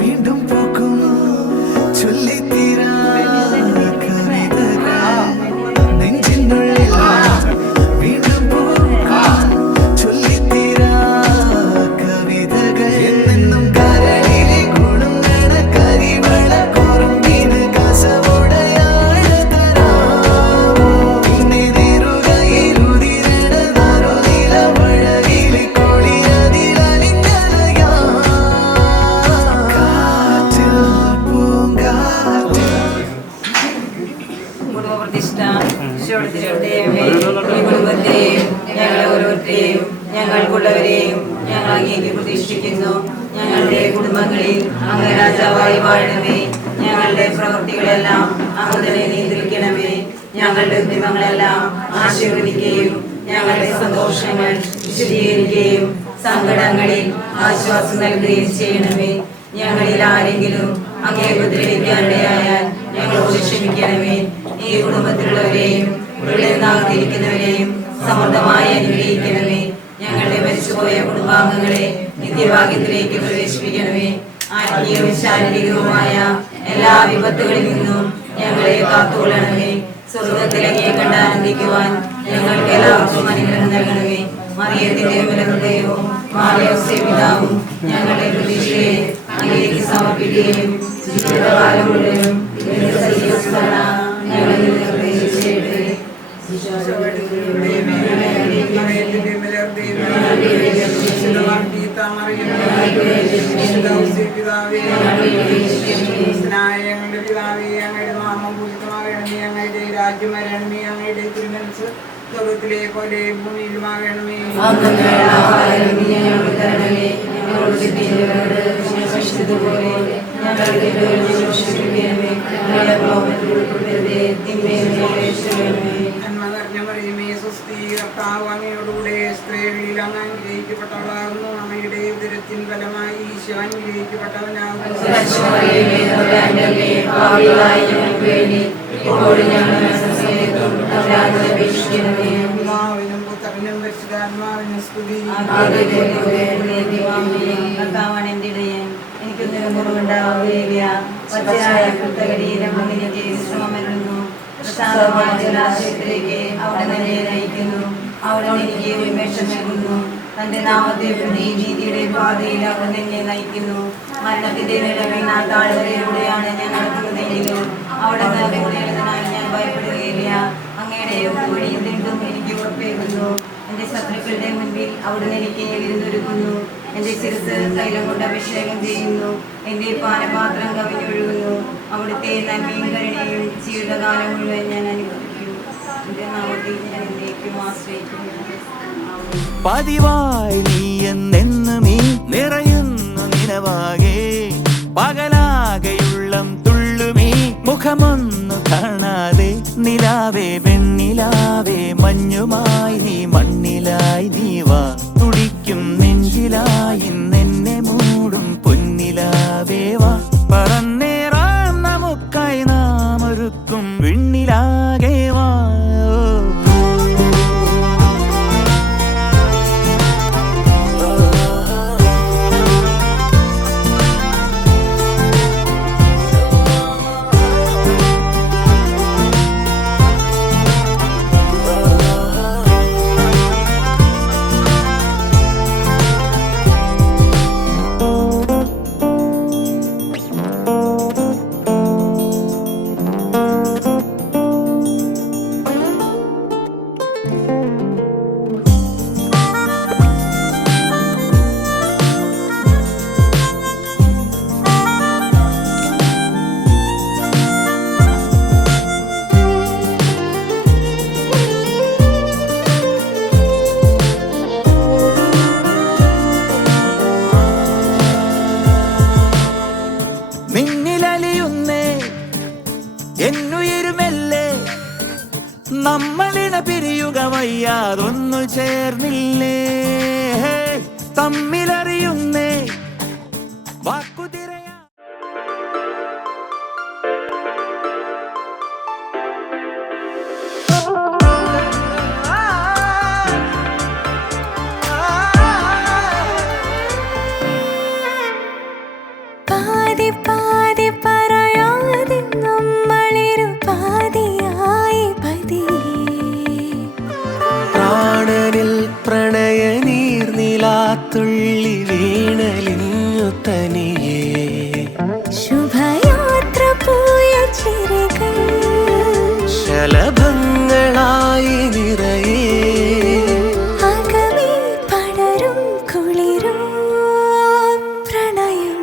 വീണ്ടും പൂക്കും ചൊല്ലിത്തീരാ കവിതകൾ നെഞ്ചിനുള്ളിൽ വീണ്ടും പൂക്കും ചൊല്ലിത്തീരാ കവിതകൾ എന്നെന്നും കരളിലെ കുടുങ്ങണ കരിവള കുറുമ്പിന് കസവുടയാഴ തരാമോ പിന്നെ നെറുകയിലുതിരണ നറുനില മഴയിലെ കൊളിയതിലലിഞ്ഞലയാ കാറ്റിൽ പൂങ്കാറ്റ് കുടുംബപ്രതിഷ്ഠ ഈശോയുടെ ഈ കുടുംബത്തെയും ഞങ്ങളെ ഓരോരുത്തരെയും ഞങ്ങൾക്കുള്ളവരെയും ഞങ്ങൾ അങ്ങേക്ക് പ്രതിഷ്ഠിക്കുന്നു. ഞങ്ങളുടെ കുടുംബങ്ങളിൽ അങ്ങ് രാജാവായി വാഴണമേ. ഞങ്ങളുടെ പ്രവൃത്തികളെല്ലാം അങ്ങ് തന്നെ നിയന്ത്രിക്കണമേ. ഞങ്ങളുടെ ഉദ്യമങ്ങളെല്ലാം ആശീർവദിക്കുകയും ഞങ്ങളുടെ സന്തോഷങ്ങൾ വിശദീകരിക്കുകയും സങ്കടങ്ങളിൽ ആശ്വാസം നൽകുകയും ചെയ്യണമേ. ഞങ്ങളിൽ ആരെങ്കിലും അങ്ങേ ഉപദ്രവിക്കാനിടയായാൽ ഞങ്ങളോട് ക്ഷമിക്കണമേ. ഈ കുടുംബത്തിലുള്ളവരെയും ഇവിടെ നിന്നാകത്തിരിക്കുന്നവരെയും സമൃദ്ധമായി അനുഗ്രഹിക്കണമേ. ഞങ്ങളുടെ മരിച്ചുപോയ കുടുംബാംഗങ്ങളെ നിത്യഭാഗ്യത്തിലേക്ക് പ്രവേശിപ്പിക്കണമേ. ആത്മീയവും ശാരീരികവുമായ എല്ലാ വിപത്തുകളിൽ നിന്നും ഞങ്ങളെ കാത്തുകൊള്ളണമേ. സ്വർഗത്തിലങ്ങേ കണ്ട് ആനന്ദിക്കുവാൻ ഞങ്ങൾക്ക് എല്ലാവർക്കും അനുഗ്രഹം നൽകണമേ. മറിയത്തിന്റെ ഹൃദയവും മാറിയോസേ പിതാവും ഞങ്ങളുടെ പ്രതീക്ഷയെ അങ്ങേക്ക് സമർപ്പിക്കുകയും ജീവിതകാലം മുഴുവനും ഞങ്ങളിൽ നിർദ്ദേശിച്ചേട്ടെ. രാജ്യമരണമേ. അങ്ങയുടെ തിരുമനസ് സ്വർഗത്തിലെ പോലെ ഭൂമിയിലുമാകണമേ. നന്മ നിറഞ്ഞ മറിയമേ, സ്വസ്തി, കർത്താവ് അങ്ങയോടുകൂടെ സ്ത്രീകളിൽ അങ്ങ് അനുഗ്രഹിക്കപ്പെട്ടവളാകുന്നു. അങ്ങയുടെ ഉദരത്തിൻ ഫലമായി ഈശോ അനുഗ്രഹിക്കപ്പെട്ടവനാകുന്നു. പിതാവിനും പുത്രനും പരിശുദ്ധാത്മാവിനും സ്തുതി. കർത്താവാണ് എന്റെ ഇടയൻ, എനിക്കൊന്നിനും കുറവുണ്ടാവുകയില്ല. പച്ചയായ പുസ്തകരീരം മുന്നിലേക്ക് വിശ്രമമരുന്നു. പ്രശാന്തമായ ജലാശയത്തിലേക്ക് അവിടെ തന്നെ നയിക്കുന്നു. അവിടെ എനിക്ക് ഉന്മേഷം നൽകുന്നു. തന്റെ നാമത്തെ പ്രതി നീതിയുടെ പാതയിൽ അവിടെ എന്നെ നയിക്കുന്നു. മരണത്തിന്റെ നിലവിൽ താഴ്വരയിലൂടെയാണ് ഞാൻ നടക്കുന്നതെങ്കിലും അവിടെ കൂടെയുള്ളതിനായി ഞാൻ ഭയപ്പെടുകയില്ല. അങ്ങയുടെ വഴിയും വീണ്ടും എനിക്ക് ഉറപ്പേകുന്നു. എന്റെ ശത്രുക്കളുടെ മുൻപിൽ അവിടുന്ന് എനിക്ക് വിരുന്നൊരുക്കുന്നു. എന്റെ ശിരസ് തൈലം കൊണ്ട് അഭിഷേകം ചെയ്യുന്നു. എന്റെ പാനപാത്രം കവിഞ്ഞൊഴുകുന്നു. അവിടുത്തെ നന്മയും കരുണയും ജീവിതകാലം മുഴുവൻ ഞാൻ അനുഭവിക്കും. എന്റെ നാമത്തിൽ ഞാൻ എന്നേക്കും ആശ്രയിക്കുന്നു. പതിവായി നീ എന്നെന്നും ഈ നിറയുന്നു നിലവാകെ പകലാകെയുള്ളം തുള്ളുമീ മുഖമൊന്നു കാണാതെ നിലാവേ വെണ്ണിലാവേ മഞ്ഞുമായി നീ മണ്ണിലായി നീവാ തുടിക്കും നെഞ്ചിലായി എന്നെ മൂടും പൊന്നിലാവേ വാ പറന്നേറാം നമുക്കായി നാം ഒരുക്കും വിണ്ണിലാകെ വാ. തനിയേ ശുഭയാത്ര പോയ ചിരകൾ ശലഭങ്ങളായി നിറയേ അകമേ പടരും കുളിരും പ്രണയം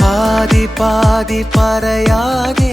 പാതി പാതി പറയാതെ